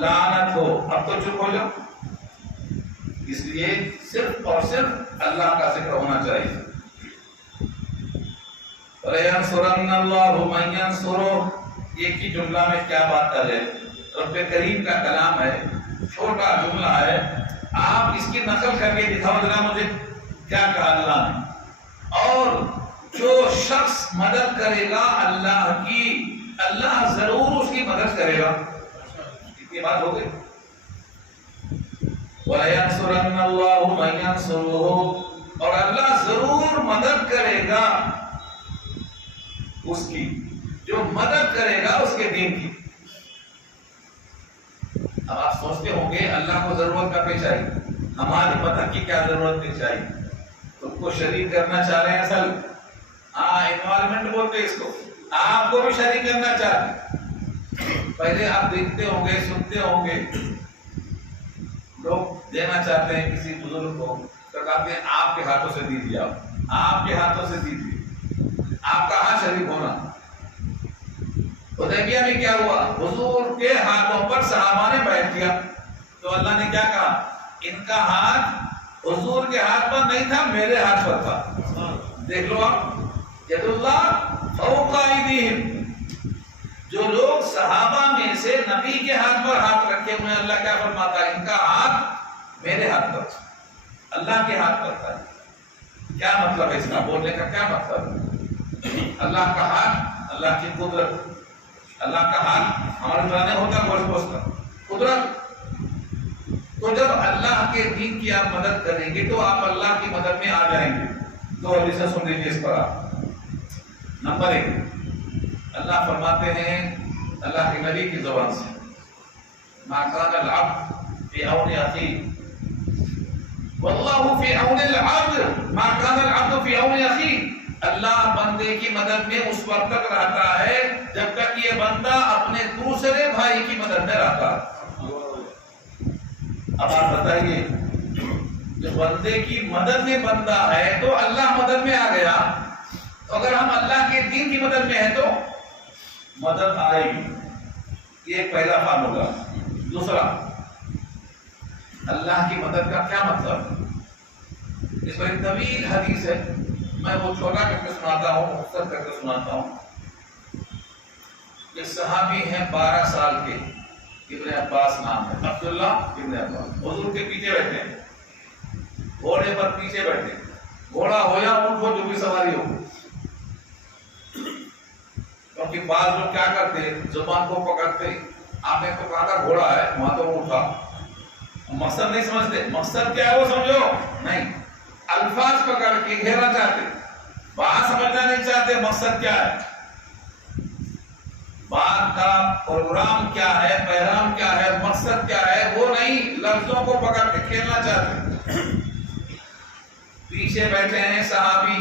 لعنت ہو، اب تو چپ ہو جا۔ اس لیے صرف اور صرف اللہ کا ذکر ہونا چاہیے۔ وَلَيَنْصُرَنَّ اللَّهُ مَن يَنْصُرُهُ، ایک ہی جملہ میں کیا بات کر ہے، رب کریم کا کلام ہے، چھوٹا جملہ ہے، آپ اس کی نقل کر کے دکھاؤ ذرا مجھے کیا کہا اللہ نے۔ اور جو شخص مدد کرے گا اللہ کی، اللہ ضرور اس کی مدد کرے گا۔ اتنی بات ہو گئی۔ وَلَيَنْصُرَنَّ اللَّهُ مَن يَنْصُرُهُ، اور اللہ ضرور مدد کرے گا اس کی جو مدد کرے گا اس کے دین کی۔ اب آپ سوچتے ہوں گے اللہ کو ضرورت کا پیش آئی، ہماری مدد کی کیا ضرورت پیش آئی؟ تم کو شریک کرنا چاہ رہے ہیں، اصل انوالومنٹ بولتے اس کو، آپ کو بھی شریک کرنا چاہ رہے ہیں۔ پہلے آپ دیکھتے ہوں گے، سنتے ہوں گے، لوگ دینا چاہتے ہیں کسی بزرگ کو تو کہتے ہیں آپ کے ہاتھوں سے دیجیے، آپ کے ہاتھوں سے دیجیے، آپ کہاں شریک ہونا؟ حدیبیہ میں کیا ہوا؟ حضور کے ہاتھوں پر صحابہ نے بیعت کیا تو اللہ نے کیا کہا؟ ان کا ہاتھ حضور کے ہاتھ پر نہیں تھا، میرے ہاتھ پر تھا۔ دیکھ لو آپ، ید اللہ فوق ایدیہم، جو لوگ صحابہ میں سے نبی کے ہاتھ پر ہاتھ رکھے ہوئے، اللہ کیا فرماتا ہے؟ ان کا ہاتھ میرے ہاتھ پر تھا، اللہ کے ہاتھ پر تھا۔ کیا مطلب ہے اس کا؟ بولنے کا کیا مطلب ہے؟ اللہ کا ہاتھ، اللہ کی قدرت، اللہ کا ہاتھ ہمارے طرح نہیں ہوتا گوشت گوشت کا، قدرت۔ تو جب اللہ کے دین کی آپ مدد کریں گے تو آپ اللہ کی مدد میں آ جائیں گے۔ تو حدیث سن لیجیے اس پر آپ۔ نمبر 1، اللہ فرماتے ہیں اللہ کے نبی کی زبان سے، ما کان العبد فی عون اخیہ واللہ فی عون العبد ما کان العبد فی عون اخیہ، اللہ بندے کی مدد میں اس وقت تک رہتا ہے جب تک یہ بندہ اپنے دوسرے بھائی کی مدد میں رہتا ہے۔ اب آپ بتائیے، جو بندے کی مدد میں بندہ ہے تو اللہ مدد میں آ گیا، تو اگر ہم اللہ کے دین کی مدد میں ہیں تو مدد آئے گی۔ یہ پہلا فارمولا۔ دوسرا، اللہ کی مدد کا کیا مطلب؟ اس پر ایک طویل حدیث ہے، میں وہ چھوٹا کر کے سناتا ہوں، مختصر کر کے سناتا ہوں۔ یہ صحابی ہیں 12 سال کے، ابن عباس نام ہے، عبداللہ ابن عباس، حضور کے پیچھے بیٹھے ہیں، گھوڑے پر پیچھے بیٹھے، گھوڑا ہو یا اونٹ ہو جو بھی سواری ہو، کیونکہ بعض لوگ کیا کرتے زبان کو پکڑتے، آپ نے تو کہا تھا گھوڑا ہے، وہاں تو اونٹ تھا، مقصد نہیں سمجھتے، مقصد کیا ہے وہ سمجھو نہیں، الفاظ پکڑ کے گھیرنا چاہتے، بات سمجھنا نہیں چاہتے مقصد کیا ہے، بات کا پروگرام کیا ہے، پیغام کیا ہے، مقصد کیا ہے وہ نہیں، لفظوں کو پکڑ کے کھیلنا چاہتے۔ پیچھے بیٹھے ہیں صحابی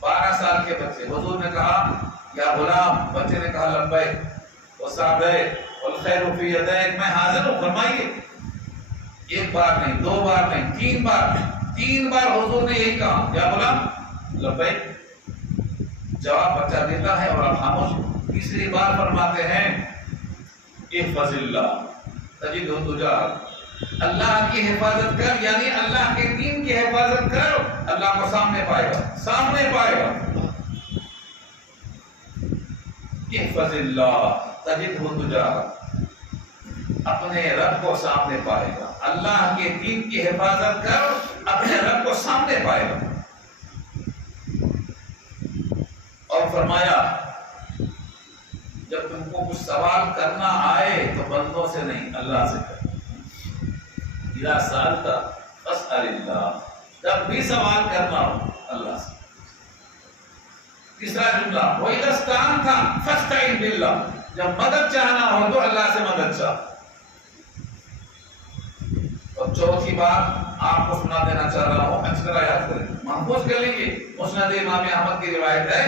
12 سال کے بچے، حضور نے کہا یا غلام، بچے نے کہا لبیک وسعدیک والخیر فی یدیک، میں حاضر ہوں، فرمائیے۔ ایک بار نہیں، 2 بار نہیں، 3 بار، 3 بار حضور نے یہی کہا یا غلام لبیک، جواب بچہ دیتا ہے اور آپ خاموش۔ تیسری بار فرماتے ہیں احفظ اللہ تجدہ تجاہک، اللہ کی حفاظت کر، یعنی اللہ کے دین کی حفاظت کر، اللہ کو سامنے پائے گا، سامنے پائے گا۔ احفظ اللہ تجدہ تجاہک، اپنے رب کو سامنے پائے گا، اللہ کے دین کی حفاظت کر، اپنے رب کو سامنے پائے گا۔ اور فرمایا جب تم کو کچھ سوال کرنا آئے تو بندوں سے نہیں، اللہ سے کر۔ اذا سألت فاسأل اللہ، جب بھی سوال کرنا ہو اللہ سے۔ تیسرا جملہ وَإِذَا اسْتَعَنْتَ فَاسْتَعِنْ بِاللَّهِ، جب مدد چاہنا ہو تو اللہ سے مدد چاہ۔ اور چوتھی بات آپ کو سنا دینا چاہ رہا ہوں، اچھی طرح یاد کریں، محفوظ کر لیجیے، مسند امام احمد کی روایت ہے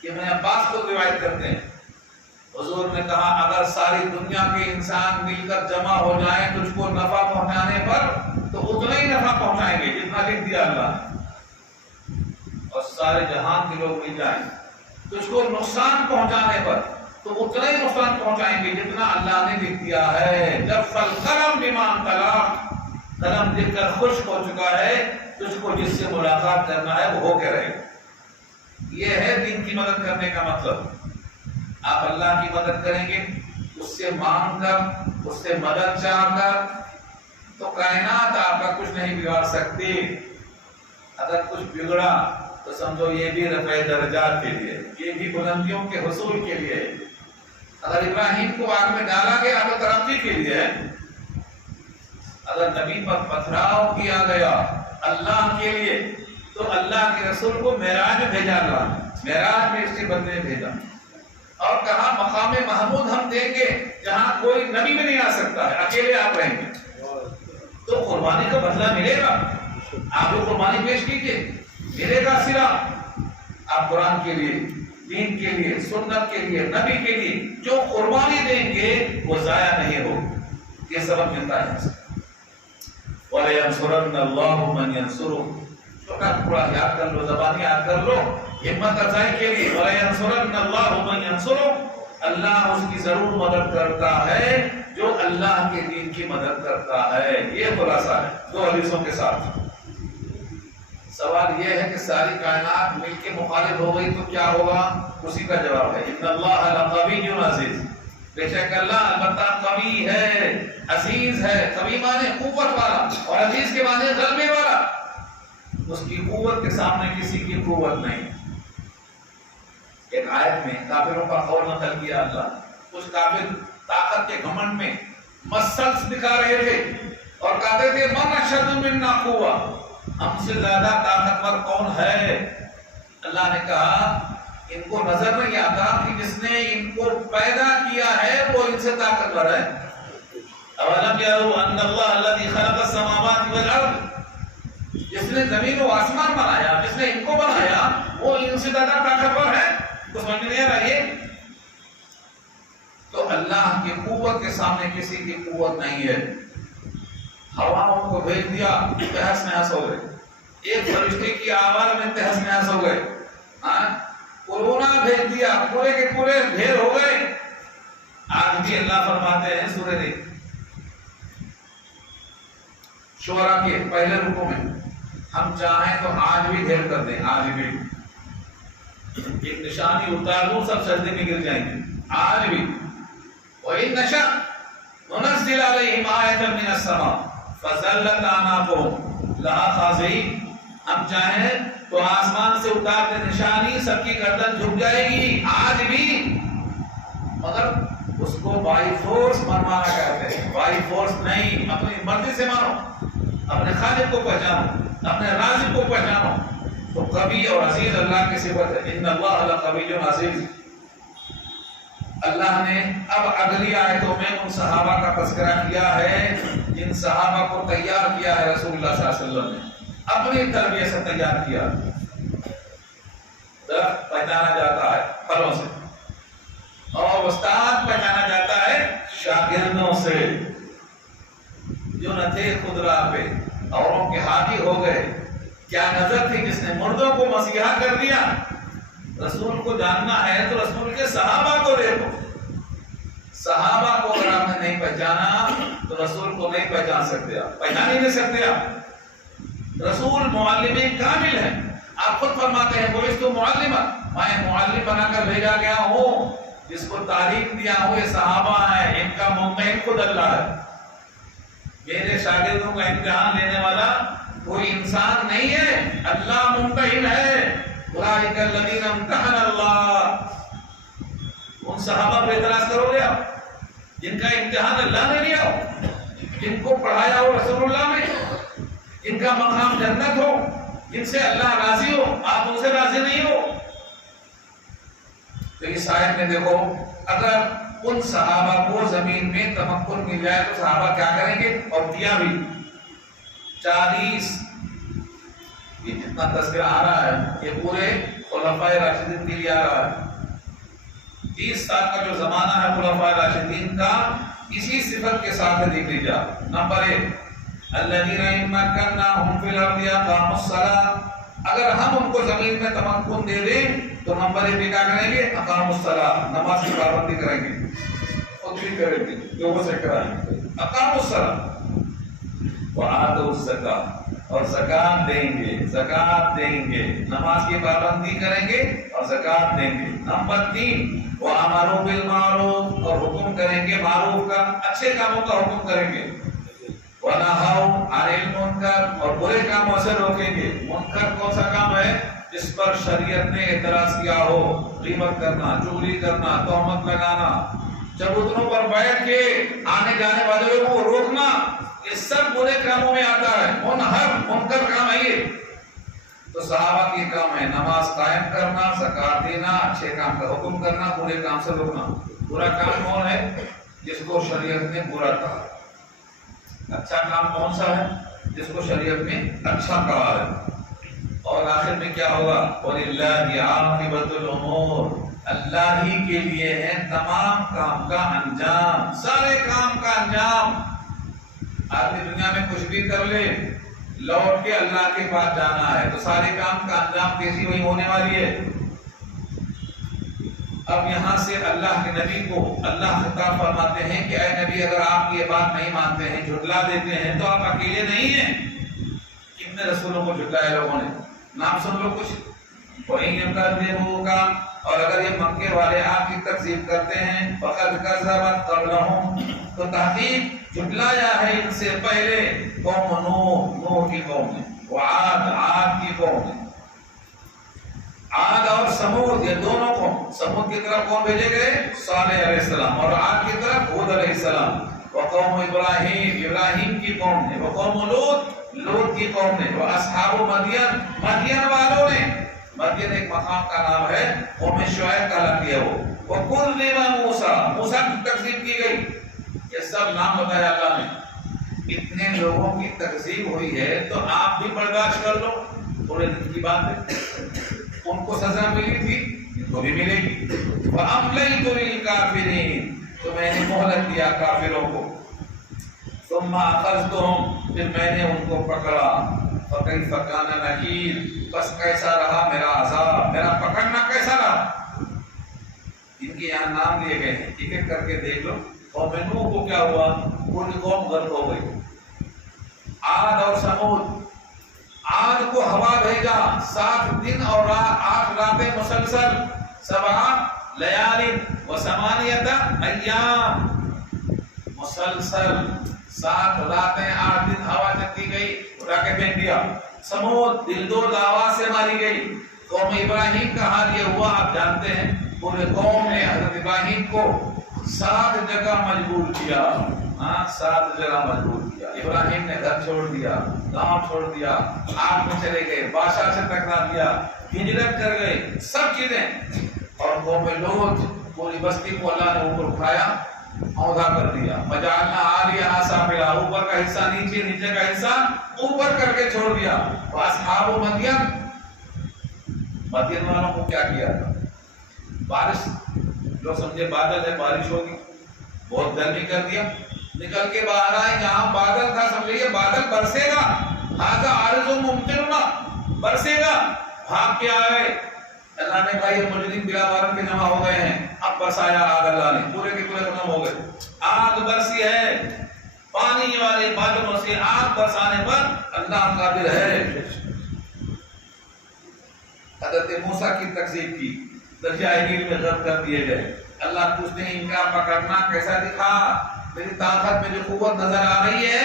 کہ ابن عباس کو روایت کرتے ہیں، حضور نے کہا اگر ساری دنیا کے انسان مل کر جمع ہو جائیں تجھ کو نفع پہنچانے پر تو اتنا ہی نفع پہنچائیں گے جتنا لکھ دیا اللہ نے۔ سارے جہان کے لوگ مل جائیں تجھ کو نقصان پہنچانے پر تو اتنا ہی نقصان پہنچائیں گے جتنا اللہ نے لکھ دیا ہے. جب القلم بما طلع، قلم لکھ کر خشک ہو چکا ہے، تجھ کو جس سے ملاقات کرنا ہے وہ ہو کے رہے. یہ ہے دین کی مدد کرنے کا مطلب. آپ اللہ کی مدد کریں گے اس سے مانگ کر، اس سے مدد چاہ کر، تو کائنات آپ کا کچھ نہیں بگاڑ سکتی. اگر کچھ بگڑا تو سمجھو یہ بھی رفع درجات کے لیے، یہ بھی بلندیوں کے حصول کے لیے. اگر ابراہیم کو آگ میں ڈالا گیا تو ترقی کے لیے. اگر نبی پر پتھراؤ کیا گیا اللہ کے لیے تو اللہ کے رسول کو معراج میں بھیجا گیا، معراج میں اس کے بدلے بھیجا اور کہا مقام محمود ہم دیں گے جہاں کوئی نبی بھی نہیں آ سکتا ہے، اکیلے آپ رہیں گے. تو قربانی کا بدلہ ملے گا. آپ کو قربانی پیش کیجیے، ملے گا صلہ. آپ قرآن کے لیے، دین کے لیے، سنت کے لیے، نبی کے لیے جو قربانی دیں گے وہ ضائع نہیں ہوگی. یہ سبق ملتا ہے. وَلَيَنْصُرَنَّ اللَّهُ مَنْ يَنْصُرُهُ. چھوٹا تھوڑا یاد کر لو، زبانی یاد کر لو، ہمت افزائی کے لیے. وَلَيَنْصُرَنَّ اللَّهُ مَنْ يَنْصُرُهُ. اللہ اس کی ضرور مدد کرتا ہے جو اللہ کے دین کی مدد کرتا ہے. یہ خلاصہ ہے دو حدیثوں کے ساتھ. سوال یہ ہے کہ ساری کائنات مل کے مخالف ہو گئی تو کیا ہوگا؟ اسی کا جواب ہے ان اللہ لقوی عزیز. بے شک اللہ البتہ قوی ہے، عزیز ہے. قوی مانے قوت والا اور عزیز کے مانے غلبے والا. اس کی قوت کے سامنے کسی کی قوت نہیں. ایک آیت میں کافروں کا قول نقل کیا اللہ. کچھ کافر طاقت کے گھمنڈ میں مسلس دکھا رہے تھے اور کہتے تھے من اشد منا قوہ، ہم سے زیادہ طاقتور کون ہے؟ اللہ نے کہا ان کو نظر نہیں آتا کہ جس نے ان کو پیدا کیا ہے وہ ان سے طاقتور ہے. اولم یروا ان اللہ الذی خلق السماوات والارض. جس نے زمین و آسمان بنایا، جس نے ان کو بنایا وہ ان سے زیادہ طاقتور ہے. تو سمجھ نہیں آ رہا یہ؟ تو اللہ کی قوت کے سامنے کسی کی قوت نہیں ہے. ہواؤں کو بھیج دیا، تہس نہس ہو گئے. ایک فرشتے کی آواز میں تہس نہس ہو گئے. کورونا بھیج دیا، پورے کے پورے ڈھیر ہو گئے. آج بھی اللہ فرماتے ہیں سورہ شعراء کے پہلے رکوع میں ہم چاہیں تو آج بھی ڈھیر کر دیں. آج بھی ایک نشانی اتار دوں سب سجدے میں گر جائیں گے. آج بھی وَإِن نَشَأْ نُنَزِّلْ عَلَيْهِمْ آیَةً مِنَ السَّمَاءِ فَظَلَّتْ أَعْنَاقُهُمْ لَهَا خَاضِعِينَ. ہم چاہیں تو آسمان سے اتار دے نشانی، سب کی گردن جھک جائے گی. آج بھی، مگر اس کو بائی فورس منوانا کہتے ہیں. بائی فورس نہیں، اپنی مرضی سے مانو، اپنے خالق کو پہچانو، اپنے رازق کو پہچانو. تو قوی اور عزیز اللہ کی صفت ہے. ان اللہ لقوی عزیز. اللہ نے اب اگلی آیتوں میں ان صحابہ کا تذکرہ کیا ہے جن صحابہ کو تیار کیا ہے رسول اللہ صلی اللہ علیہ وسلم نے. اپنی تربیت سے تیار کیا. درخت پہچانا جاتا ہے پھلوں سے اور استاد پہچانا جاتا ہے شاگردوں سے. جو نہ تھے خود راہ پہ اوروں کے حاکی ہو گئے. کیا نظر تھی جس نے مردوں کو مسیحا کر دیا. رسول کو جاننا ہے تو رسول کے صحابہ کو دیکھو. صحابہ کو اگر آپ نے نہیں پہچانا تو رسول کو نہیں پہچان سکتے. آپ پہچان ہی نہیں سکتے. آپ رسول معلم کامل ہے. آپ خود فرماتے ہیں بعثت معلما، میں معلم بنا کر بھیجا گیا ہوں. جس کو تعلیم دیا ہوں یہ صحابہ ہیں، ان کا ممتحن خود اللہ ہے. میرے شاگردوں کا امتحان لینے والا کوئی انسان نہیں ہے، اللہ ممتحن ہے. اولئک الذین امتحن اللہ. ان صحابہ پہ اعتراض کرو گے آپ جن کا امتحان اللہ نے لیا ہو، جن کو پڑھایا ہو رسول اللہ نے، جن کا مقام جنت ہو، جن سے اللہ راضی ہو، آپ ان سے راضی نہیں ہو. تو اس آیت میں دیکھو اگر ان صحابہ کو زمین میں تمکن مل جائے تو صحابہ کیا کریں گے. اور دیا بھی 40 یہ جتنا تذکرہ آ رہا ہے یہ پورے خلفائے راشدین کے لیے آ رہا ہے. 30 سال کا جو زمانہ ہے خلفائے راشدین کا اسی صفت کے ساتھ دیکھ لیجیے. نمبر 1 الذین ان مکناہم فی الارض اقاموا الصلاۃ اگر ہم ان کو زمین میں تمکن دے دیں تو نمبر 1 کیا کریں گے؟ اقاموا الصلاۃ، نماز کی پابندی کریں گے، خود بھی کریں گے، لوگوں سے کرائیں گے۔ اقاموا الصلاۃ وآتوا الزکاۃ، اور زکات دیں گے، زکات دیں گے، نماز کی پابندی کریں گے اور زکات دیں گے۔ نمبر 3 وامروا بالمعروف، اور حکم کریں گے معروف کا، اچھے کاموں کا حکم کریں گے۔ وَنَهَوْا عَنِ الْمُنْكَرِ، اور برے کاموں سے روکیں گے۔ منکر کون سا کام ہے؟ جس پر شریعت نے اعتراض کیا ہو، غیبت کرنا، چغلی کرنا، تہمت لگانا، چبوتروں پر بیٹھ کے آنے جانے والے کو روکنا، یہ سب برے کاموں میں آتا ہے، منکر کام ہے یہ۔ تو صحابہ کی کام ہے نماز قائم کرنا، زکات دینا، اچھے کام کا حکم کرنا، برے کام سے روکنا۔ برا کام کون ہے؟ جس کو شریعت نے برا کہا۔ اچھا کام کون سا ہے؟ جس کو شریعت میں اچھا کہا ہے۔ اور آخر میں کیا ہوگا؟ وَلِلَّهِ عَاقِبَةُ الْأُمُورِ، اللہ ہی کے لیے ہے تمام کام کا انجام، سارے کام کا انجام۔ آدمی دنیا میں کچھ بھی کر لے، لوٹ کے اللہ کے پاس جانا ہے، تو سارے کام کا انجام کیسی وہی ہونے والی ہے۔ اب یہاں سے اللہ کے نبی کو اللہ خطاب فرماتے ہیں کہ اے نبی، اگر آپ یہ بات نہیں مانتے ہیں، جھٹلا دیتے ہیں، تو آپ اکیلے نہیں ہیں۔ کتنے رسولوں کو جھٹلایا لوگوں نے، نام سن لو کچھ۔ وَإِن يُكَذِّبُوكَ، اور اگر یہ مکے والے آپ کی تکذیب کرتے ہیں، فَقَدْ كَذَّبَتْ قَبْلَهُمْ، تو تحقیق جھٹلایا ہے ان سے پہلے قوم نوح کی قوم نے، عاد کی قوم نے۔ عاد اور سمود، یہ دونوں قوم، سمود کی طرف کون بھیجے گئے؟ صالح علیہ السلام، اور عاد کی طرف ہود علیہ السلام۔ وقوم ابراہیم کی قوم نے، وقوم لوط کی قوم نے، واصحاب مدین والوں نے۔ مدین ایک مقام کا نام ہے، قوم شعیب کہلاتی ہے وہ۔ وَكُلِّمَ موسیٰ کی تکذیب کی گئی، یہ سب نام بتایا اللہ نے۔ اتنے لوگوں کی تکذیب ہوئی ہے تو آپ بھی برداشت کر لو، تھوڑے دن کی بات ہے۔ ان کو سزا ملی تھی، ان کو بھی ملے گی۔ وَأَمْلَيْتُ لِلْكَافِرِينَ، تو میں نے مہلت دیا کافروں کو۔ ثُمَّ أَخَذْتُهُمْ، پھر میں نے ان کو پکڑا۔ فَكَيْفَ كَانَ نَكِيرِ، بس کیسا رہا میرا عذاب، میرا پکڑنا کیسا رہا۔ ان کے یہاں نام لیے گئے ہیں، ایک ایک کر کے دیکھ لو۔ قوم نوح کو کیا ہوا؟ پوری قوم غرق ہو گئی۔ عاد اور سمود، عاد کو ہوا بھیجا، 7 دن اور 8 راتیں مسلسل، 7 لیال و 8 ایام، مسلسل 7 راتیں 8 دن ہوا چلتی گئی، اٹھا کے پھینک دیا۔ سمود دلدوز آواز سے ماری گئی۔ قوم ابراہیم کا حال یہ ہوا، آپ جانتے ہیں، پورے قوم نے حضرت ابراہیم کو 7 جگہ مجبور کیا، 7 جگہ مجبور کیا۔ ابراہیم نے گھر چھوڑ دیا، گاؤں چھوڑ دیا، آگ میں چلے گئے، بادشاہ سے ٹکرا دیا، ہجرت کر گئے، سب چیزیں۔ اور قوم لوط، پوری بستی کو اللہ نے اوپر اٹھایا، عہدہ کر دیا۔ وجعلنا عالیہا سافلہا، اوپر کا حصہ نیچے، نیچے کا حصہ اوپر کر کے چھوڑ دیا۔ واصحاب مدین، مدین والوں کو کیا کیا تھا؟ بارش، لوگ سمجھے بادل ہے بارش ہوگی، بہت گرمی کر دیا، نکل کے باہر آئے، یہاں بادل تھا، سمجھے بادل برسے گا، ہاں عارض ممطرنا، برسے گا، بھاگ کے آئے۔ اللہ نے کہا یہ مجرم بلا وارن کے جمع ہو گئے ہیں، اب برسایا آگ، اللہ نے پورے کے پورے ختم ہو گئے۔ آگ برسی ہے، پانی والے بادلوں سے آگ برسانے پر اللہ قادر ہے۔ حضرت موسیٰ کی تکذیب کی، دریائے نیل میں غرق کر دیے گئے۔ اللہ تجھ نے ان کا پکڑنا کیسا دکھا، میری طاقت، میری قوت نظر آ رہی ہے۔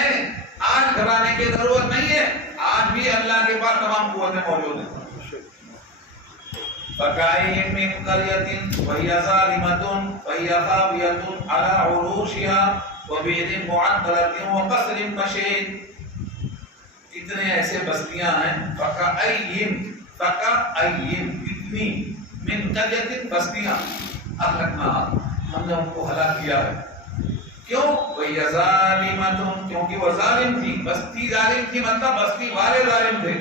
آج گھبرانے کی ضرورت نہیں ہے، آج بھی اللہ کے پاس تمام قوتیں موجود ہیں۔ فَكَأَيِّن مِّن قَرْيَةٍ وَهِيَ ظَالِمَةٌ فَهِيَ خَاوِيَةٌ عَلَىٰ عُرُوشِهَا وَبِئْرٍ مُّعَطَّلَةٍ وَقَصْرٍ مَّشِيدٍ، کتنے ایسے بستیاں ہیں۔ فَكَأَيِّن، کتنی، مِن قَرْيَةٍ بستیاں، أَهْلَكْنَاهَا، ہم نے ان کو ہلاک کیا ہے۔ کیوں؟ وَهِيَ ظَالِمَةٌ، کیونکہ وہ ظالم تھی، بستی ظالم تھی، مطلب بستی والے ظالم تھے۔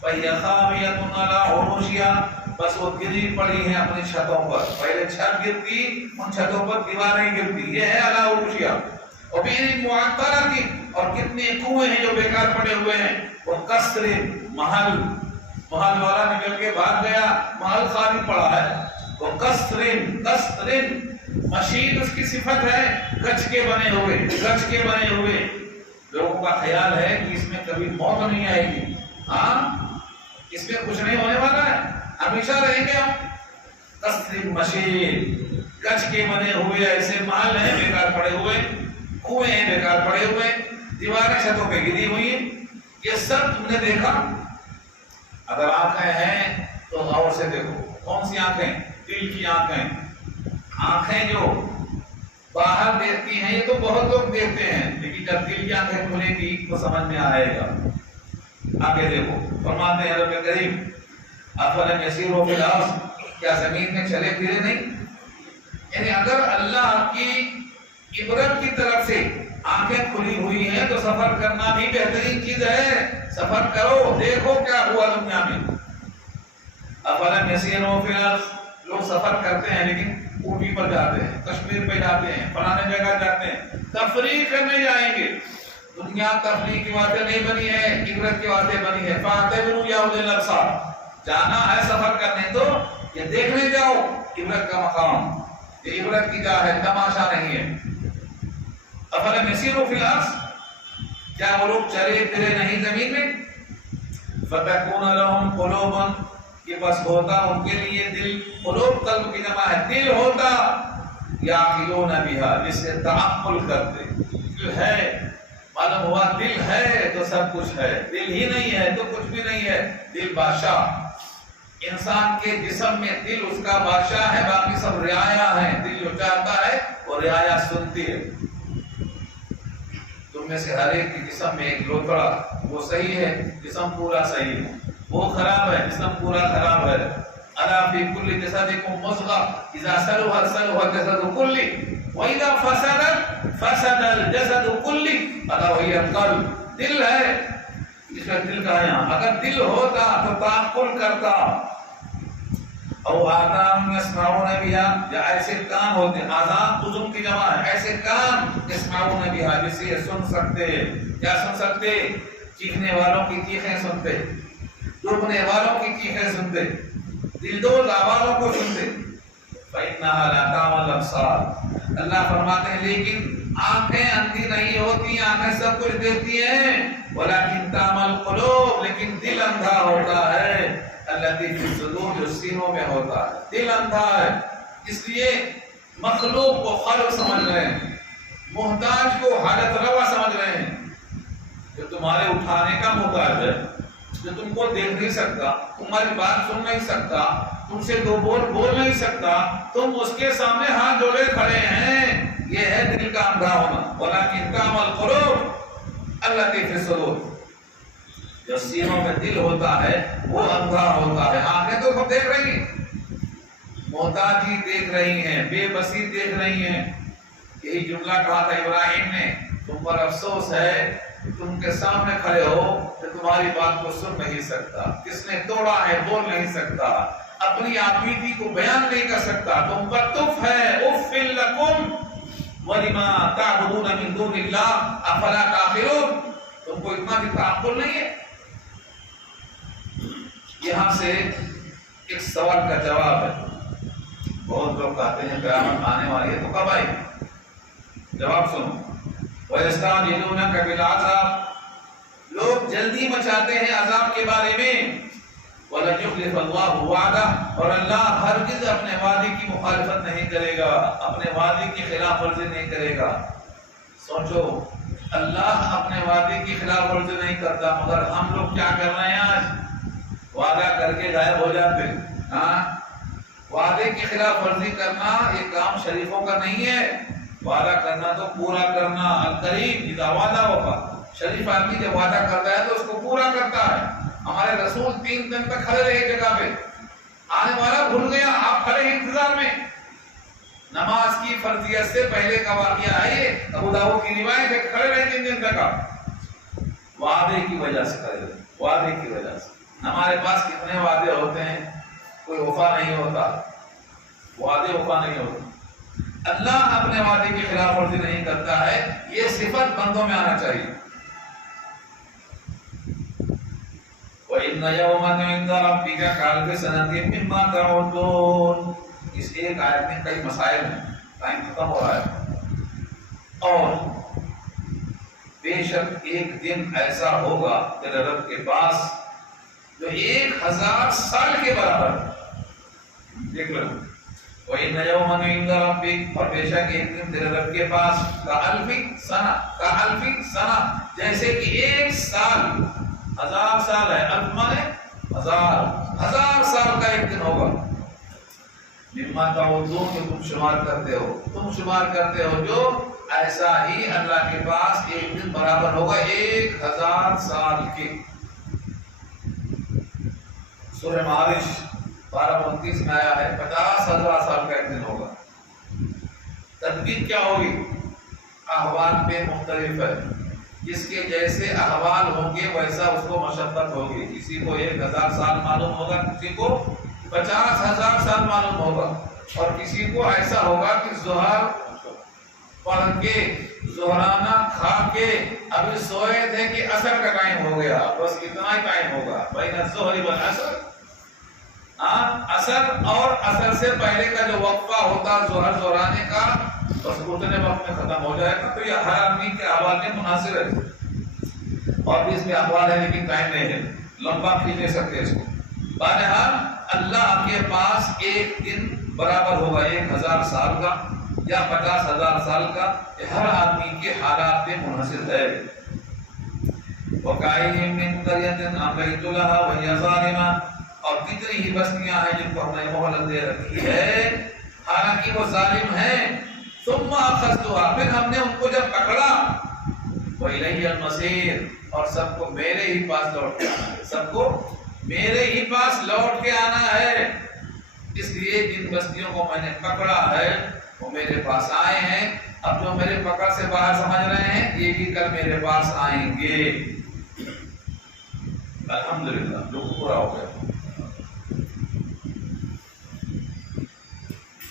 فَهِيَ خَاوِيَةٌ عَلَىٰ عُرُوشِهَا، بس وہ گری پڑی ہیں اپنی چھتوں پر۔ پہلے چھت گرتی، ان چھتوں پر دیواریں گرتی، یہ ہے عَلَىٰ عُرُوشِهَا۔ وَبِئْرٍ مُّعَطَّلَةٍ، اور کتنے کنویں ہیں جو بیکار پڑے ہوئے ہیں۔ وَقَصْرٍ، محل، محل والا نکل کے بھاگ گیا، محل خالی پڑا ہے. وہ قصرن مشید اس کی صفت ہے، گچ کے بنے ہوئے. لوگوں کا خیال ہے کہ اس میں کبھی موت نہیں آئے گی، ہاں اس میں کچھ نہیں ہونے والا ہے، ہمیشہ رہیں گے ہم. قصر مشید، گچ کے بنے ہوئے ایسے محل ہیں بیکار پڑے ہوئے، کنویں ہیں بیکار پڑے ہوئے، دیواریں چھتوں پہ گری ہوئی ہیں. یہ سب تم نے دیکھا. اگر آنکھیں ہیں تو غور سے دیکھو. کون سی آنکھیں؟ دل کی آنکھیں جو باہر دیکھتی ہیں، یہ تو بہت لوگ دیکھتے ہیں، لیکن جب دل کی آنکھیں کھلے گی تو سمجھ میں آئے گا. آگے دیکھو، فرماتے ہیں رب کریم افلم یسیروا فی الارض، کیا زمین میں چلے پھرے نہیں؟ یعنی اگر اللہ کی عبرت کی طرف سے آنکھیں کھلی ہوئی ہیں تو سفر کرنا بھی بہترین چیز ہے. سفر کرو، دیکھو کیا ہوا دنیا میں. افلم یسیروا فی الارض، لوگ سفر کرتے ہیں لیکن اوٹی پر جاتے ہیں، کشمیر پہ جاتے ہیں، فلانے جگہ جاتے ہیں، تفریح کرنے جائیں گے. دنیا تفریح کی واسطے نہیں بنی ہے، عبرت کی واسطے بنی ہے. فاعتبروا یا اولي الابصار، جانا ہے سفر کرنے تو یہ دیکھنے جاؤ عبرت کا مقام. یہ عبرت کی جگہ ہے، تماشا نہیں ہے. افلم یسیروا فی الارض، کیا وہ لوگ چلے پھرے نہیں زمین میں؟ فتکون لهم قلوب، کہ بس ہوتا ان کے لیے دل. قلوب قلب کی جمع ہے، دل ہوتا. یعقلون بها، جس سے تعقل کرتے. دل ہے، معلوم ہوا دل ہے تو سب کچھ ہے، دل ہی نہیں ہے تو کچھ بھی نہیں ہے. دل بادشاہ. انسان کے جسم میں دل اس کا بادشاہ ہے، باقی سب رعایا ہیں. دل جو چاہتا ہے وہ رعایا سنتی ہے. تم میں سے ہر ایک کے جسم میں ایک لوتھڑا، وہ صحیح ہے، جسم پورا صحیح ہے. وہ خراب ہے، جسم پورا خراب ہے. الا فی کل جسدکم مضغہ اذا صلح صلح الجسد کلہ واذا فسد الجسد کلہ الا وہی القلب. دل ہے، اس کا دل کا ہے یہاں. اگر دل ہوتا تو تعقل کرتا. او آذان یسمعون بها، یا ایسے کان ہوتے. آذان اذن کی جمع ہے، ایسے کان یسمعون بها، جس سے سن سکتے. کیا سن سکتے؟ چیخنے والوں کی چیخیں سنتے، ڈوبنے والوں کی چیخیں سنتے، دلدوز آوازوں کو سنتے. فإنها لا تعمى الأبصار، اللہ فرماتے ہیں لیکن آنکھیں اندھی نہیں ہوتی، آنکھیں سب کچھ دیکھتی ہیں. ولكن تعمى القلوب، لیکن دل اندھا ہوتا ہے. التي في الصدور، جو سینوں میں ہوتا ہے. دل اندھا ہے، اس لیے مخلوق کو خالق سمجھ رہے ہیں، محتاج کو حاجت روا سمجھ رہے ہیں. جو تمہارے اٹھانے کا محتاج ہے، جو تم کو دیکھ نہیں سکتا، تمہاری بات سن نہیں سکتا، تم سے دو بول نہیں سکتا، تم اس کے سامنے ہاتھ جوڑے کھڑے ہیں. یہ ہے دل کا اندھا ہونا. ولكن تعمى القلوب التي في الصدور، جو سینوں میں دل ہوتا ہے وہ اندھا ہوتا ہے. آنکھیں تو سب دیکھ رہی ہیں، محتاجی دیکھ رہی ہیں، بے بسی دیکھ رہی ہیں. یہی جملہ کہا تھا ابراہیم نے، تم پر افسوس ہے، تم کے سامنے کھڑے ہو کہ تمہاری بات کو سن نہیں سکتا. کس نے توڑا ہے بول نہیں سکتا، اپنی عقیدتی کو بیان نہیں کر سکتا. تم پر تف ہے. اف لکم ولما تعبدون من دون اللہ افلا تعقلون، تم کو اتنا بھی تعقل نہیں ہے. یہاں سے ایک سوال کا جواب ہے. بہت لوگ کہتے ہیں قیامت آنے والی ہے، تو کب آئے گی؟ جواب سنو. وَيَسْتَعْجِلُونَكَ بِالْعَذَابِ، لوگ جلدی مچاتے ہیں عذاب کے بارے میں. وَلَيُخْلِفَ اللَّهُ وَعْدَهُ، اور اللہ ہرگز اپنے وعدے کی مخالفت نہیں کرے گا، اپنے وعدے کی خلاف ورزی نہیں کرے گا. سوچو، اللہ اپنے وعدے کی خلاف ورزی نہیں کرتا، مگر ہم لوگ کیا کر رہے ہیں؟ آج وعدہ کر کے غائب ہو جاتے. ہاں، وعدے کی خلاف ورزی کرنا یہ کام شریفوں کا نہیں ہے. وعدہ کرنا تو پورا کرنا. الکریم اذا وعدہ وفا، شریف آدمی جب وعدہ کرتا ہے تو اس کو پورا کرتا ہے. ہمارے رسول 3 دن تک کھڑے رہے جگہ پہ، آنے والا بھول گیا، آپ کھڑے ہیں انتظار میں. نماز کی فرضیت سے پہلے کا واقعہ ہے یہ، ابو داؤد کی روایت ہے. کھڑے رہے 3 دن تک آپ، وعدے کی وجہ سے کھڑے رہے، وعدے کی وجہ سے. ہمارے پاس کتنے وعدے ہوتے ہیں، کوئی وفا نہیں ہوتا، وعدے وفا نہیں ہوتے. اللہ اپنے وعدے کی خلاف ورزی نہیں کرتا ہے. یہ صفت بندوں میں آنا چاہیے. وَإِذَا وَإِنَّ يَوْمًا عِندَ رَبِّكَ كَأَلْفِ سَنَةٍ مِّمَّا تَعُدُّونَ۔ اس ایک آیت میں کئی مسائل ہیں، ٹائم ختم ہو رہا ہے۔ اور بے شک ایک دن ایسا ہوگا تیرے رب کے پاس جو 1000 سال کے برابر۔ دیکھ لو، وَإِنَّ يَوْمًا عِندَ رَبِّكَ، اور بے شک ایک دن تیرے رب کے پاس کَأَلْفِ سَنَہ، کَأَلْفِ سَنَہ، جیسے کہ 1 سال، 1000 سال ہے، الف مانے 1000 سال کا ایک دن ہوگا۔ مما تعودون، کہ تم شمار کرتے ہو، تم شمار کرتے ہو، جو ایسا ہی اللہ کے پاس ایک دن برابر ہوگا 1000 سال کے۔ سورہ معارج 12:29 میں آیا ہے 50,000 سال کا ایک دن ہوگا۔ تدبیر کیا ہوگی؟ احوال پہ مختلف ہے، جس کے جیسے احوال ہوں گے ویسا اس کو مشقت ہوگی۔ کسی کو 1000 سال معلوم ہوگا، کسی کو 50,000 سال معلوم ہوگا، اور کسی کو ایسا ہوگا کہ ظہر پڑھ کے، ظہرانہ کھا کے ابھی سوئے تھے کہ عصر کا ٹائم ہو گیا، بس اتنا ہی ٹائم ہوگا بین الظہر والعصر۔ عصر اور عصر سے پہلے کا جو وقفہ ہوتا ظہر ظہرانے کا، بس اتنے وقت میں ختم ہو جائے گا۔ تو یہ ہر آدمی کے احوال میں منحصر ہے، اور بھی اس میں احوال ہے لیکن ٹائم نہیں ہے، لمبا کھینچ نہیں سکتے اس کو۔ بہرحال اللہ کے پاس ایک دن برابر ہوگا 1000 سال کا یا 50,000 سال کا، یہ ہر آدمی کے حالات پہ منحصر ہے۔ وَكَأَيِّن مِّن قَرْيَةٍ أَمْلَيْتُ لَهَا وَهِيَ ظَالِمَةٌ، اور کتنی ہی بستیاں ہیں جن کو ہم نے مہلت دے رکھی ہے حالانکہ وہ ظالم ہیں۔ ثُمَّ أَخَذْتُهَا، پھر ہم نے ان کو جب پکڑا، وَإِلَيَّ الْمَصِيرُ، اور سب کو میرے ہی پاس لوٹ کے آنا ہے، سب کو میرے ہی پاس لوٹ کے آنا ہے۔ اس لیے جن بستیوں کو میں نے پکڑا ہے وہ میرے پاس آئے ہیں، اب جو میرے پکڑ سے باہر سمجھ رہے ہیں یہ بھی کل میرے پاس آئیں گے۔ الحمدللہ، جو پورا ہو گیا۔